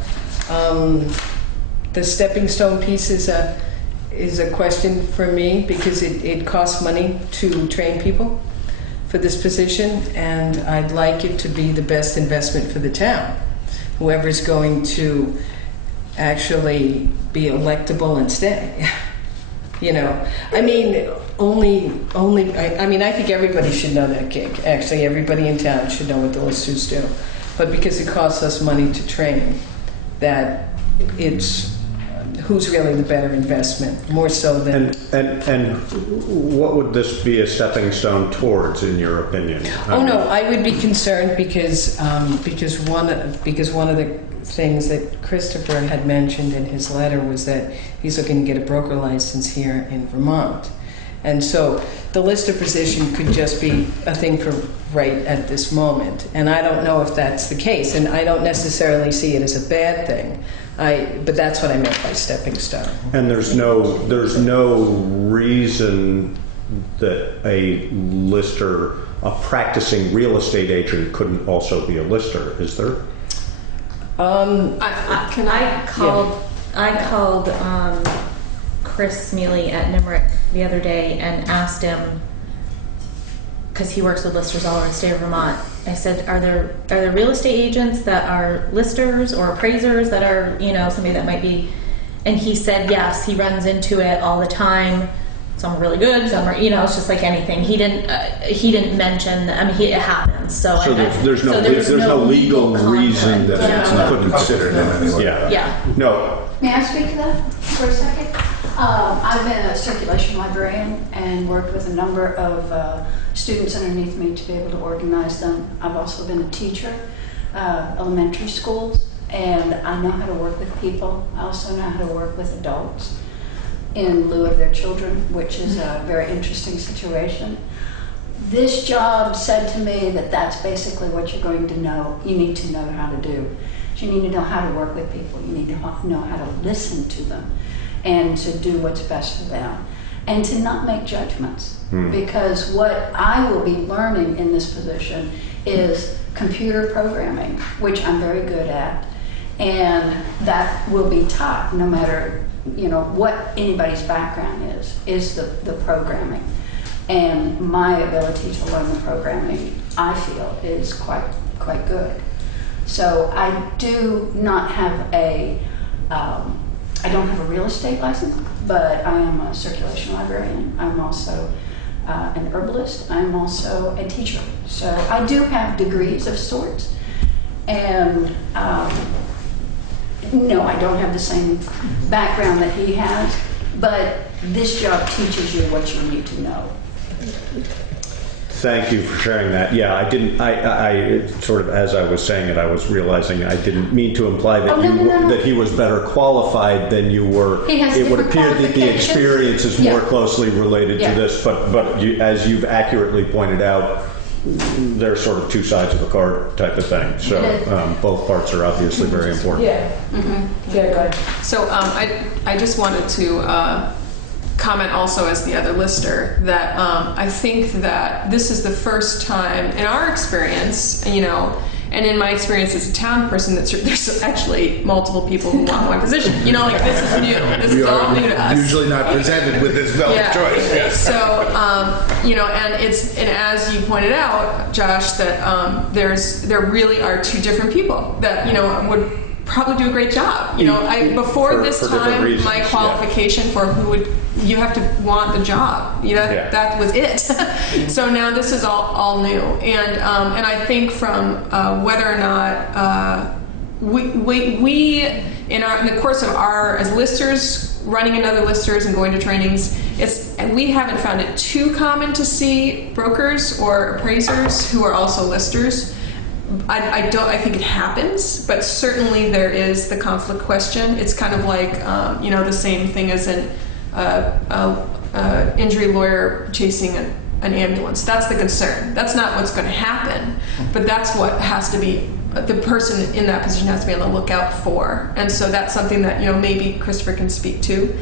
The stepping stone piece is a question for me, because it costs money to train people for this position, and I'd like it to be the best investment for the town. Whoever's going to actually be electable and stay. You know, I mean, I think everybody should know that gig. Actually, everybody in town should know what the listers do. But because it costs us money to train, that it's who's really the better investment, more so than. And what would this be a stepping stone towards, in your opinion? I would be concerned because one of the things that Christopher had mentioned in his letter was that he's looking to get a broker license here in Vermont. And so the lister position could just be a thing for right at this moment. And I don't know if that's the case. And I don't necessarily see it as a bad thing. But that's what I meant by stepping stone. And there's no reason that a lister, a practicing real estate agent, couldn't also be a lister, is there? I called Chris Smealy at Nimerick the other day and asked him, because he works with listers all over the state of Vermont. I said, are there real estate agents that are listers or appraisers that are, you know, somebody that might be? And he said yes, he runs into it all the time. Some are really good, some are, you know, it's just like anything. He didn't mention. I mean, it happens. So there's no legal reason that it's not considered in any way. Yeah. No. May I speak to that for a second? I've been a circulation librarian and worked with a number of students underneath me to be able to organize them. I've also been a teacher, elementary schools, and I know how to work with people. I also know how to work with adults in lieu of their children, which is a very interesting situation. This job said to me that that's basically what you're going to know. You need to know how to do. You need to know how to work with people. You need to know how to listen to them and to do what's best for them. and to not make judgments. Because what I will be learning in this position is computer programming, which I'm very good at, and that will be taught no matter what anybody's background is the programming. And my ability to learn the programming, I feel, is quite good. So I do not have I don't have a real estate license, but I am a circulation librarian. I'm also an herbalist. I'm also a teacher. So I do have degrees of sorts. And no, I don't have the same background that he has, but this job teaches you what you need to know. Thank you for sharing that. Yeah, I sort of, as I was saying it, I was realizing I didn't mean to imply that that he was better qualified than you were. He has it would different appear that the experience is more closely related to this, but as you've accurately pointed out, they're sort of two sides of a card type of thing. So both parts are obviously very important. Yeah. Yeah, go ahead. So I just wanted to comment also as the other lister that I think that this is the first time in our experience, and in my experience as a town person, that there's actually multiple people who want one position. This is new. This is all new to us. Usually not presented with this belt of choice. Yes. So, and as you pointed out, Josh, that there really are two different people that would probably do a great job. Before this time, reasons, my qualification for who would you have to want the job. That was it. So now this is all new, and I think from whether or not we in the course of our as listers running another listers and going to trainings, we haven't found it too common to see brokers or appraisers who are also listers. I think it happens, but certainly there is the conflict question. It's kind of like the same thing as an injury lawyer chasing an ambulance. That's the concern. That's not what's going to happen, but that's what has to be. The person in that position has to be on the lookout for, and so that's something that maybe Christopher can speak to.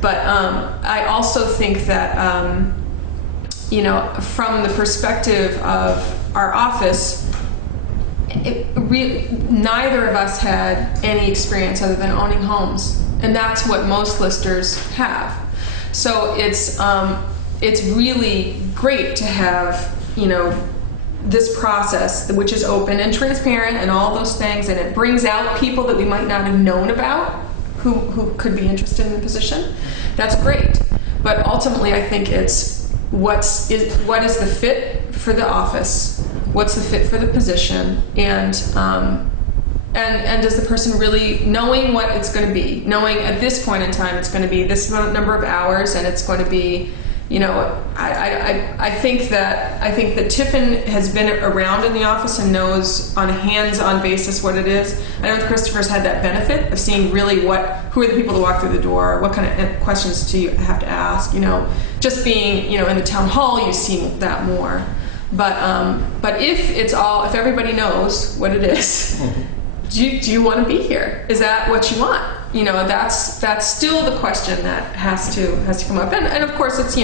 But I also think that from the perspective of our office. Neither of us had any experience other than owning homes, and that's what most listers have. So it's really great to have this process, which is open and transparent and all those things, and it brings out people that we might not have known about who could be interested in the position. That's great, but ultimately I think it's what is the fit for the office. What's the fit for the position, and does the person really knowing what it's going to be, knowing at this point in time it's going to be this number of hours, and it's going to be, I think that Tiffin has been around in the office and knows on a hands-on basis what it is. I know Christopher's had that benefit of seeing really who are the people that walk through the door, what kind of questions do you have to ask, just being, in the town hall you see that more. But if everybody knows what it is, do you want to be here? Is that what you want? That's still the question that has to come up. And of course it's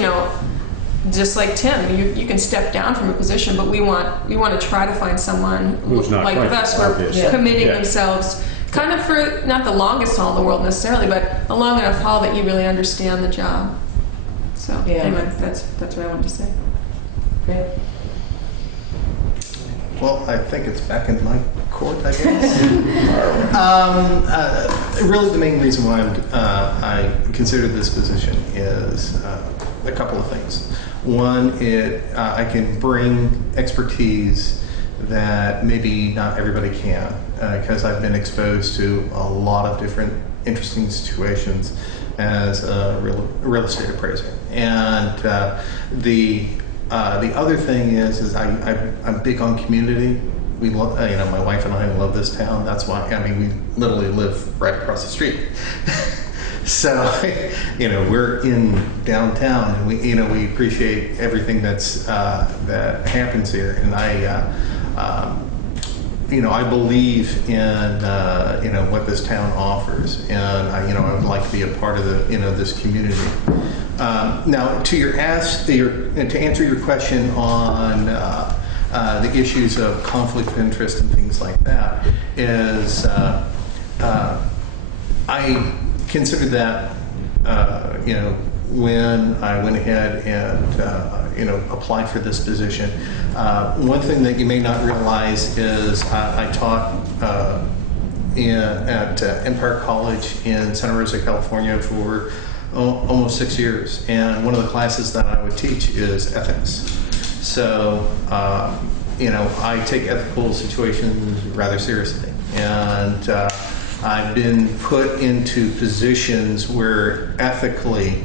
just like Tim, you can step down from a position, but we want to try to find someone who's not like us who are committing themselves kind of for not the longest haul in the world necessarily, but a long enough haul that you really understand the job. So anyway, that's what I wanted to say. Great. Well, I think it's back in my court, I guess. Really, the main reason why I consider this position is a couple of things. One, I can bring expertise that maybe not everybody can, because I've been exposed to a lot of different interesting situations as a real estate appraiser. And the other thing is I'm big on community. We love, my wife and I love this town. That's why, we literally live right across the street. So, we're in downtown, and we appreciate everything that happens here. And I believe in what this town offers, and I would like to be a part of this community. Now, to answer your question on the issues of conflict of interest and things like that, is I considered that when I went ahead and applied for this position. One thing that you may not realize is I taught at Empire College in Santa Rosa, California for almost 6 years, and one of the classes that I would teach is ethics. So I take ethical situations rather seriously, and I've been put into positions where ethically,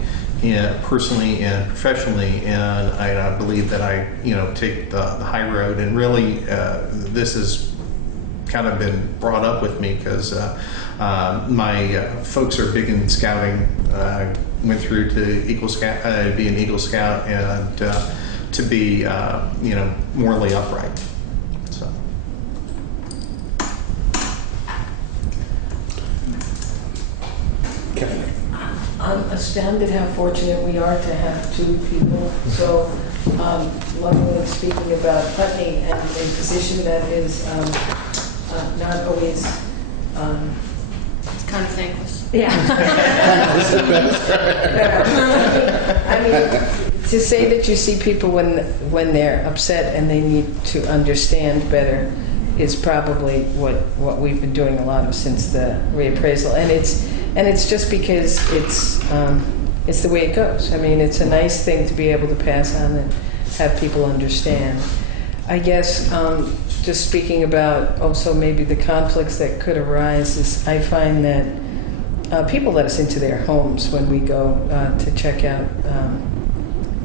personally and professionally, and I believe that I take the high road, and really this has kind of been brought up with me because my folks are big in scouting. I went through to be an Eagle Scout, and to be morally upright. So. I'm astounded how fortunate we are to have two people. So, luckily, speaking about Putney and a position that is not always. It's kind of thankless. Yeah. I mean, to say that you see people when they're upset and they need to understand better is probably what we've been doing a lot of since the reappraisal, and it's just because it's the way it goes. I mean, it's a nice thing to be able to pass on and have people understand. I guess just speaking about also maybe the conflicts that could arise is I find that people let us into their homes when we go to check out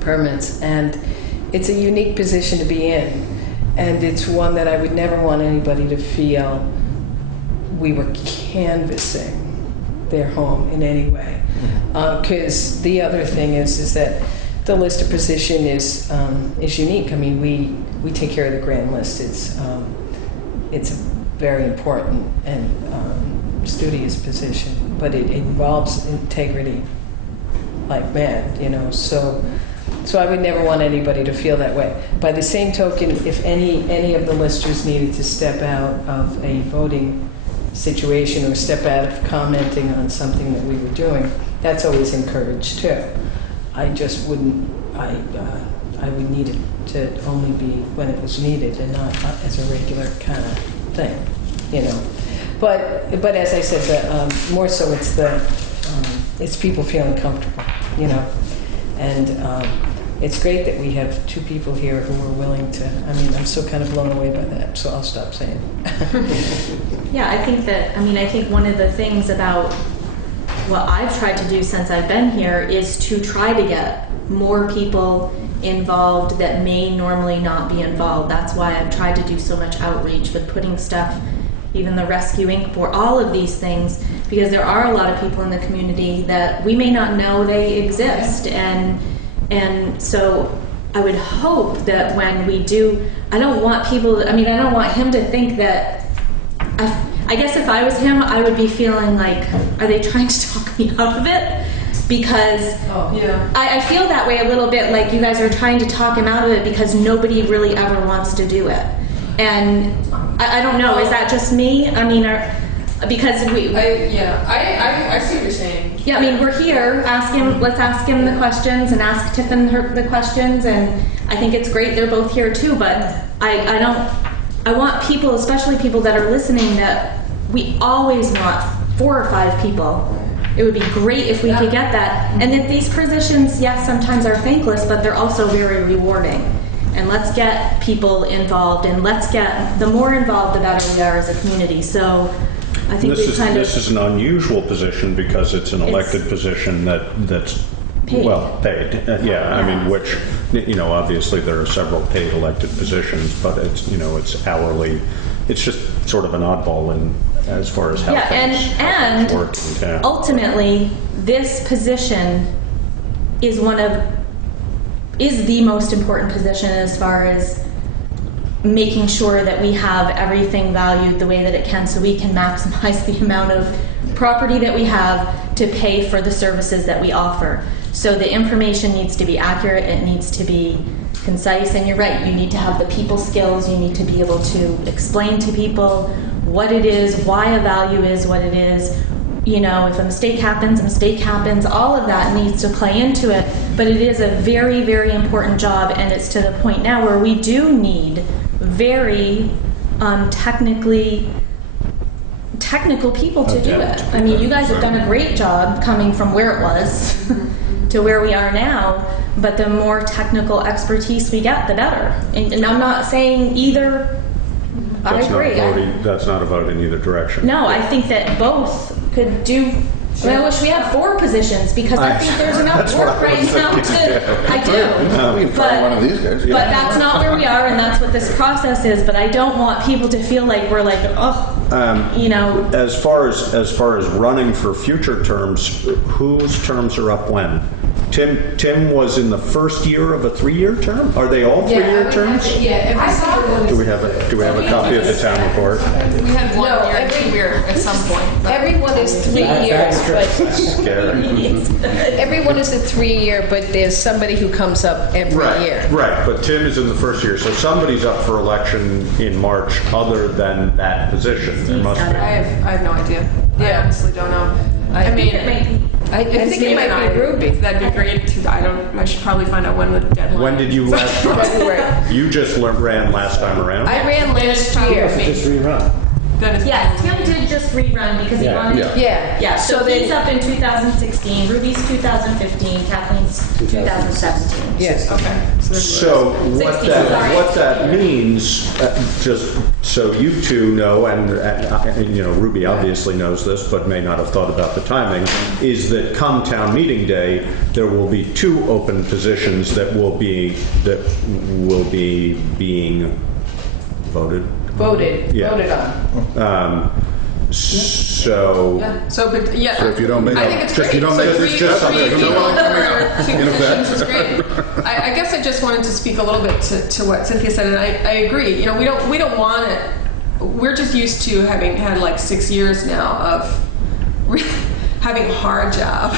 permits, and it's a unique position to be in, and it's one that I would never want anybody to feel we were canvassing their home in any way. Because the other thing is that the lister position is unique. I mean, we take care of the grand list. It's a very important and studious position, but it involves integrity like mad, So I would never want anybody to feel that way. By the same token, if any of the listers needed to step out of a voting situation or step out of commenting on something that we were doing, that's always encouraged too. I just wouldn't. I would need it to only be when it was needed and not as a regular kind of thing, But as I said, more so it's people feeling comfortable, and it's great that we have two people here who are willing to. I mean, I'm so kind of blown away by that, so I'll stop saying. Yeah, I think one of the things about what I've tried to do since I've been here is to try to get more people involved that may normally not be involved. That's why I've tried to do so much outreach with putting stuff, even the Rescue Inc. for all of these things, because there are a lot of people in the community that we may not know they exist, and so I would hope that when we do, I don't want him to think that, I guess if I was him, I would be feeling like, are they trying to talk me out of it? Because I feel that way a little bit, like you guys are trying to talk him out of it because nobody really ever wants to do it. And I don't know, is that just me? I mean, because I see what you're saying. Yeah, I mean, we're here, let's ask him the questions and ask Tiffin the questions, and I think it's great they're both here too, but I want people, especially people that are listening, that we always want 4 or 5 people. It would be great if we could get that. And that these positions, yes, sometimes are thankless, but they're also very rewarding. And let's get people involved, and the more involved, the better we are as a community. So I think this is an unusual position because it's an elected position that's paid. Well paid. I mean, which obviously there are several paid elected positions, but it's hourly. It's just sort of an oddball as far as how things work in town. Ultimately, this position is the most important position as far as making sure that we have everything valued the way that it can so we can maximize the amount of property that we have to pay for the services that we offer. So the information needs to be accurate, it needs to be concise, and you're right, you need to have the people skills, you need to be able to explain to people what it is, why a value is what it is. You know, if a mistake happens, all of that needs to play into it. But it is a very, very important job, and it's to the point now where we do need very technical people to do it. I mean, you guys have done a great job coming from where it was to where we are now, but the more technical expertise we get, the better. And I'm not saying either. I agree. That's not a vote in either direction. No, I think that both could do. I wish we had 4 positions because I think there's enough work right now to. I do. We can find one of these guys. But that's not where we are, and that's what this process is. But I don't want people to feel like we're like, you know. As far as running for future terms, whose terms are up when? Tim was in the first year of a 3-year term? Are they all 3-year terms? Yeah, every single one is. Do we have a copy of the town report? We had 1 No, year and 2 year at some point. but- Everyone is 3 years, but Scary. everyone is a 3-year, but there's somebody who comes up every year. Right, but Tim is in the first year, so somebody's up for election in March other than that position. There must be. I have no idea. I honestly don't know. I mean, I think it might be Ruby. That'd be great. I should probably find out when the deadline. When did you last run? February. You just ran last time around? I ran last year. Just rerun. Yes, Tim did just rerun because he wanted. Yeah. Yeah, so he's up in 2016, Ruby's 2015, Kathleen's 2017. Yes. Okay. So what that means, just so you two know, and you know, Ruby obviously knows this, but may not have thought about the timing, is that come town meeting day, there will be 2 open positions that will be being voted. Voted Yeah. on. So. But yeah. So if you don't make I think it's just great. you don't make So this three- just three something. people Coming for up. two In positions is effect. great. I guess I just wanted to speak a little bit to what Cynthia said, and I agree. You know, we don't want it. We're just used to having had like 6 years now of having a hard job.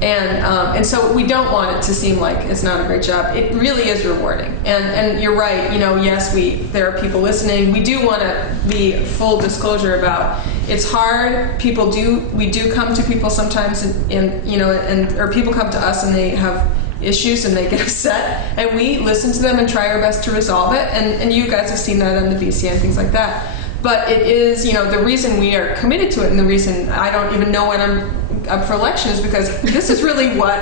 And so we don't want it to seem like it's not a great job. It really is rewarding. And you're right, you know, yes, there are people listening. We do want to be full disclosure about it's hard. We do come to people sometimes and you know, or people come to us and they have issues and they get upset, and we listen to them and try our best to resolve it. And you guys have seen that on the BCA and things like that. But it is, you know, the reason we are committed to it and the reason I don't even know when I'm up for election is because this is really what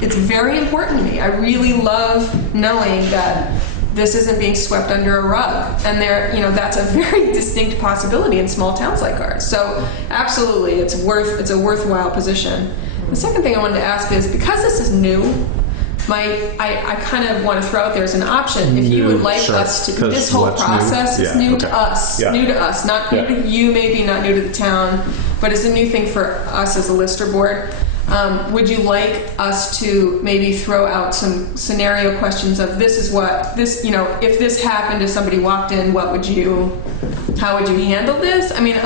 it's very important to me. I really love knowing that this isn't being swept under a rug, and you know, that's a very distinct possibility in small towns like ours. So absolutely, it's a worthwhile position. The second thing I wanted to ask is, because this is new, I kind of want to throw out there as an option, if you would like us to, this whole process is new to us, not new to you, maybe not new to the town, but it's a new thing for us as a lister board. Would you like us to maybe throw out some scenario questions of you know, if this happened, if somebody walked in, how would you handle this? I mean,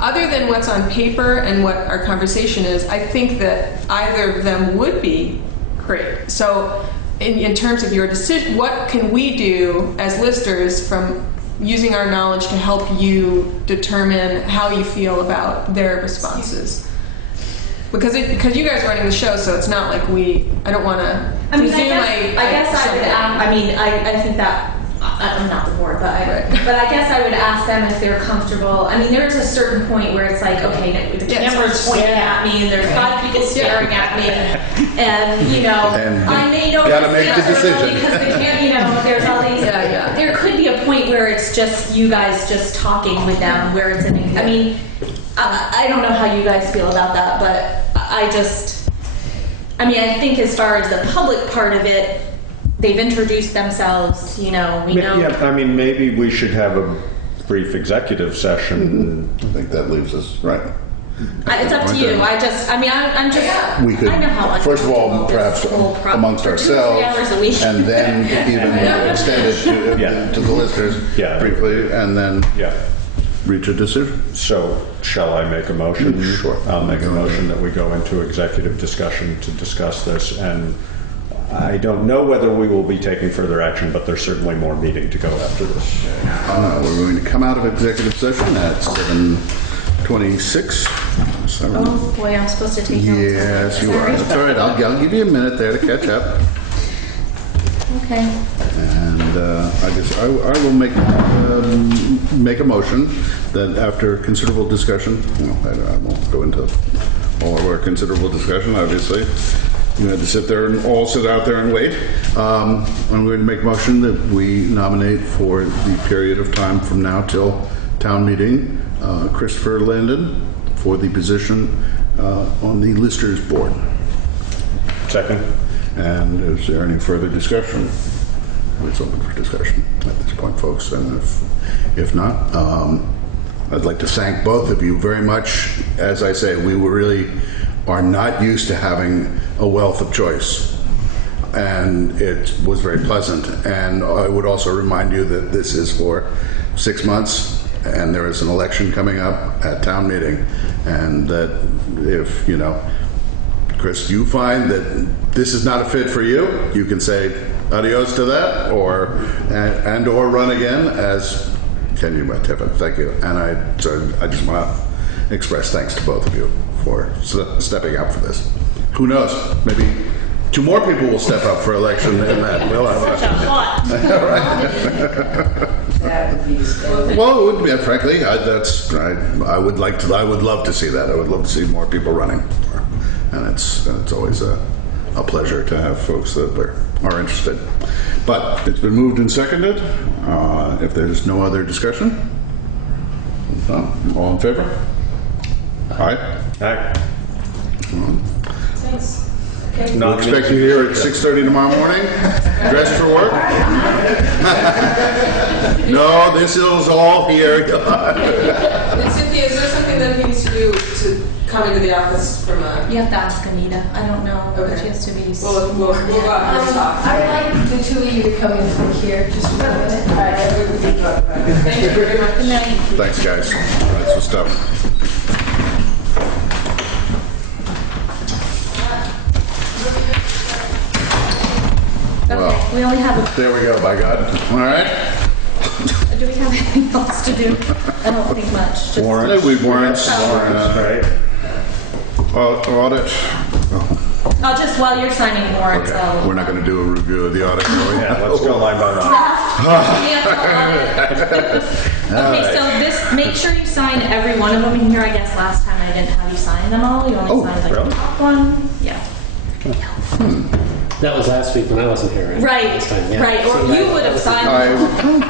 other than what's on paper and what our conversation is, I think that either of them would be great. So in terms of your decision, what can we do as listers from using our knowledge to help you determine how you feel about their responses? Because you guys are running the show, so it's not like I don't want to presume I guess I would ask, I mean, I think that, I'm not the board, but I guess I would ask them if they're comfortable. I mean, there's a certain point where it's like, okay, the camera's pointing at me, and there's 5 people staring at me, and, you know, And I may know gotta make the decision. because you know, there's all these, there could be a point where it's just you guys just talking with them, where it's I mean, I don't know how you guys feel about that, but I think as far as the public part of it, they've introduced themselves, you know, we know. Yeah, I mean, maybe we should have a brief executive session. I think that leaves us right. It's up to you. I'm just, We could, I know how first of all, uncomfortable perhaps this whole amongst for 2 or 3 ourselves, hours a week. and then even extend it Yeah. to the listeners Yeah. briefly, and then Yeah. reach a decision. So shall I make a motion? Sure. I'll make a motion that we go into executive discussion to discuss this, and I don't know whether we will be taking further action, but there's certainly more meeting to go after this. We're going to come out of executive session at 7:26. Oh, boy, I'm supposed to take notes. Yes, you are. Sorry. That's all right. I'll give you a minute there to catch up. Okay. And I will make a motion that after considerable discussion, I won't go into all of our considerable discussion, obviously. We had to sit there and all sit out there and wait. I'm going to make a motion that we nominate for the period of time from now till town meeting, Christopher Landon for the position on the Listers Board. Second? And is there any further discussion? It's open for discussion at this point, folks. And if not, I'd like to thank both of you very much. As I say, we really are not used to having a wealth of choice. And it was very pleasant. And I would also remind you that this is for 6 months, and there is an election coming up at town meeting. And that if, Chris, you find that this is not a fit for you, you can say adios to that, or run again, as can you, Tiffin. Thank you. And I just want to express thanks to both of you for stepping up for this. Who knows? Maybe 2 more people will step up for election, and that will have Such a hot. That would be scary. Well, it would be, frankly, I would love to see that. I would love to see more people running. And it's always a pleasure to have folks that are interested. But it's been moved and seconded. If there's no other discussion, all in favor? Aye. Aye. Thanks. We'll expect you here at 6:30 tomorrow morning, dressed for work. No, this is all here. And Cynthia, is there something that he needs to do to come into the office from a... You have to ask Anita. I don't know what Okay. she has to be. We'll go out here and talk. I'd like the 2 of you to come in from here, just for a minute. All right, everybody. Thank you very much. Good night. Thanks, guys. That's the stuff. Okay, Well. we only have There we go, by God. All right. do we have anything else to do? I don't think much. Just Warrants. We've warrants. Right? Audit. I'll just, while you're signing warrants, Okay. I'll... We're not going to do a review of the audit, are we? Yeah, let's go line by line. Okay, so this, make sure you sign every one of them in here. I guess last time I didn't have you sign them all. You only signed like really? the top one. Yeah. That was last week when I wasn't here, right? Right, Last time, yeah. right. Or So you that- would have that signed them.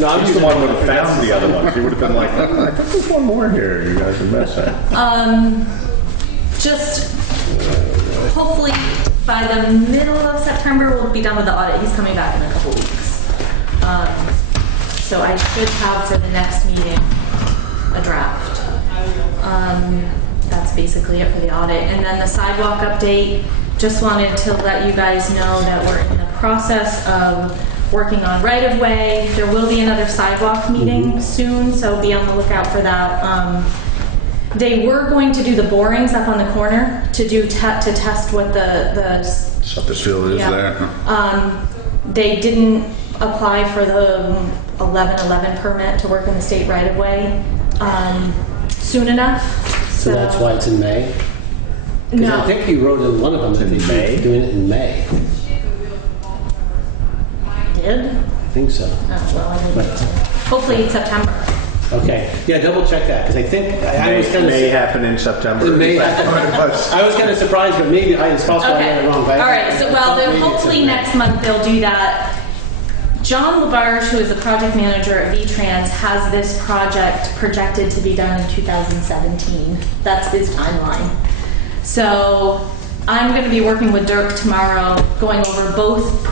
No, I'm just the one who would have found the other ones. He would have been like, I think there's one more here. You guys are missing. Just hopefully by the middle of September we'll be done with the audit. He's coming back in a couple weeks. So I should have for the next meeting a draft. That's basically it for the audit. And then the sidewalk update, just wanted to let you guys know that we're in the process of working on right-of-way. There will be another sidewalk meeting soon, so be on the lookout for that. They were going to do the borings up on the corner to do to test what the Field is there. they didn't apply for the 1111 permit to work in the state right of way soon enough. So that's why it's in May? 'Cause No. I think you wrote in one of them that they May? should be doing it in May. Did? I think so. Oh, well, I didn't. Hopefully it's September. Okay. Yeah, double check that, because I think, I was kind of... May happen in September. It may happen. I was kind of surprised, but maybe it's possible I Okay. got it wrong. All right. So, well, then Maybe it's hopefully in May. next month they'll do that. John Labarge, who is the project manager at VTrans, has this project projected to be done in 2017. That's his timeline. So I'm going to be working with Dirk tomorrow, going over both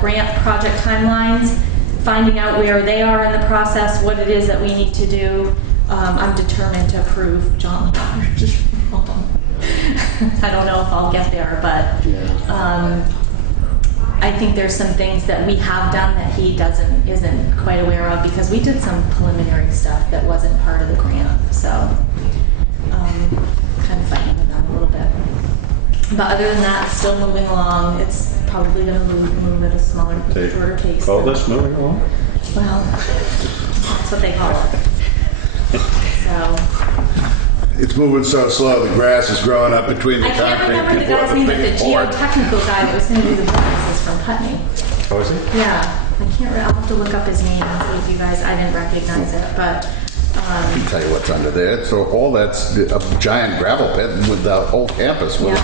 grant project timelines, finding out where they are in the process, what it is that we need to do. I'm determined to prove John Lamarche wrong. I don't know if I'll get there, but I think there's some things that we have done that he isn't quite aware of, because we did some preliminary stuff that wasn't part of the grant. So kind of fighting with that a little bit. But other than that, still moving along. It's probably going to move at a shorter pace. Call this moving along? Well, that's what they call it. So. It's moving so slow, the grass is growing up between the I can't concrete remember the before guy's name, but the board. geotechnical guy that was going to do the boards is from Putney. Oh, is it? Yeah, I can't. I'll have to look up his name and see if you guys. I didn't recognize it, but. I can tell you what's under there. So all that's a giant gravel pit with the whole campus was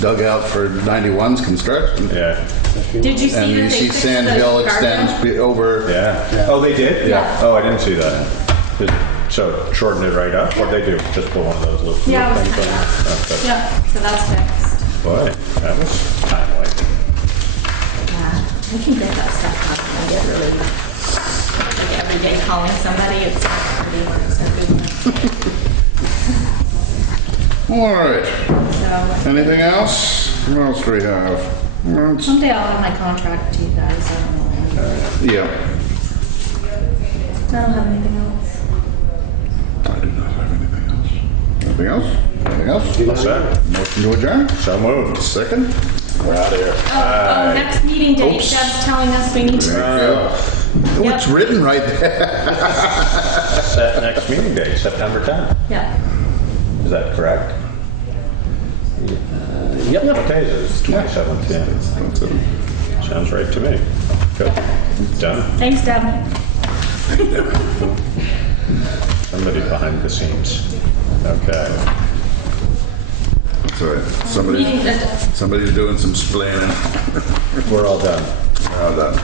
dug out for 91's construction. Yeah. Did you see And that you they see fixed Sand the Hill guardrail? extends over. Yeah. Oh, they did? Yeah. Oh, I didn't see that. So shorten it right up? What'd they do? Just put one of those little Yeah, it was things kind on? of. Okay. Yeah, so that's fixed. Boy, that was timely. Yeah, I can get that stuff up. I get really like every day calling somebody. It's pretty when it's a good one. All right. So Anything else? What else do we have? Well, someday I'll have my contract to you guys. I don't know. yeah. I don't have anything else. I do not have anything else. Anything else? Anything else? What's that? Motion to adjourn? So moved. Second? We're out of here. Oh, next meeting date. Oops. Deb's telling us we need to. There you go. Oh, it's written right there. Set next meeting date, September 10th. Yeah. Is that correct? Yep. Okay, it's 27th, yeah. That's it. Sounds right to me. Good. Done. Thanks, Deb. Somebody behind the scenes. Okay. That's all right. Meeting. Somebody's doing some splaining. We're all done. Well done.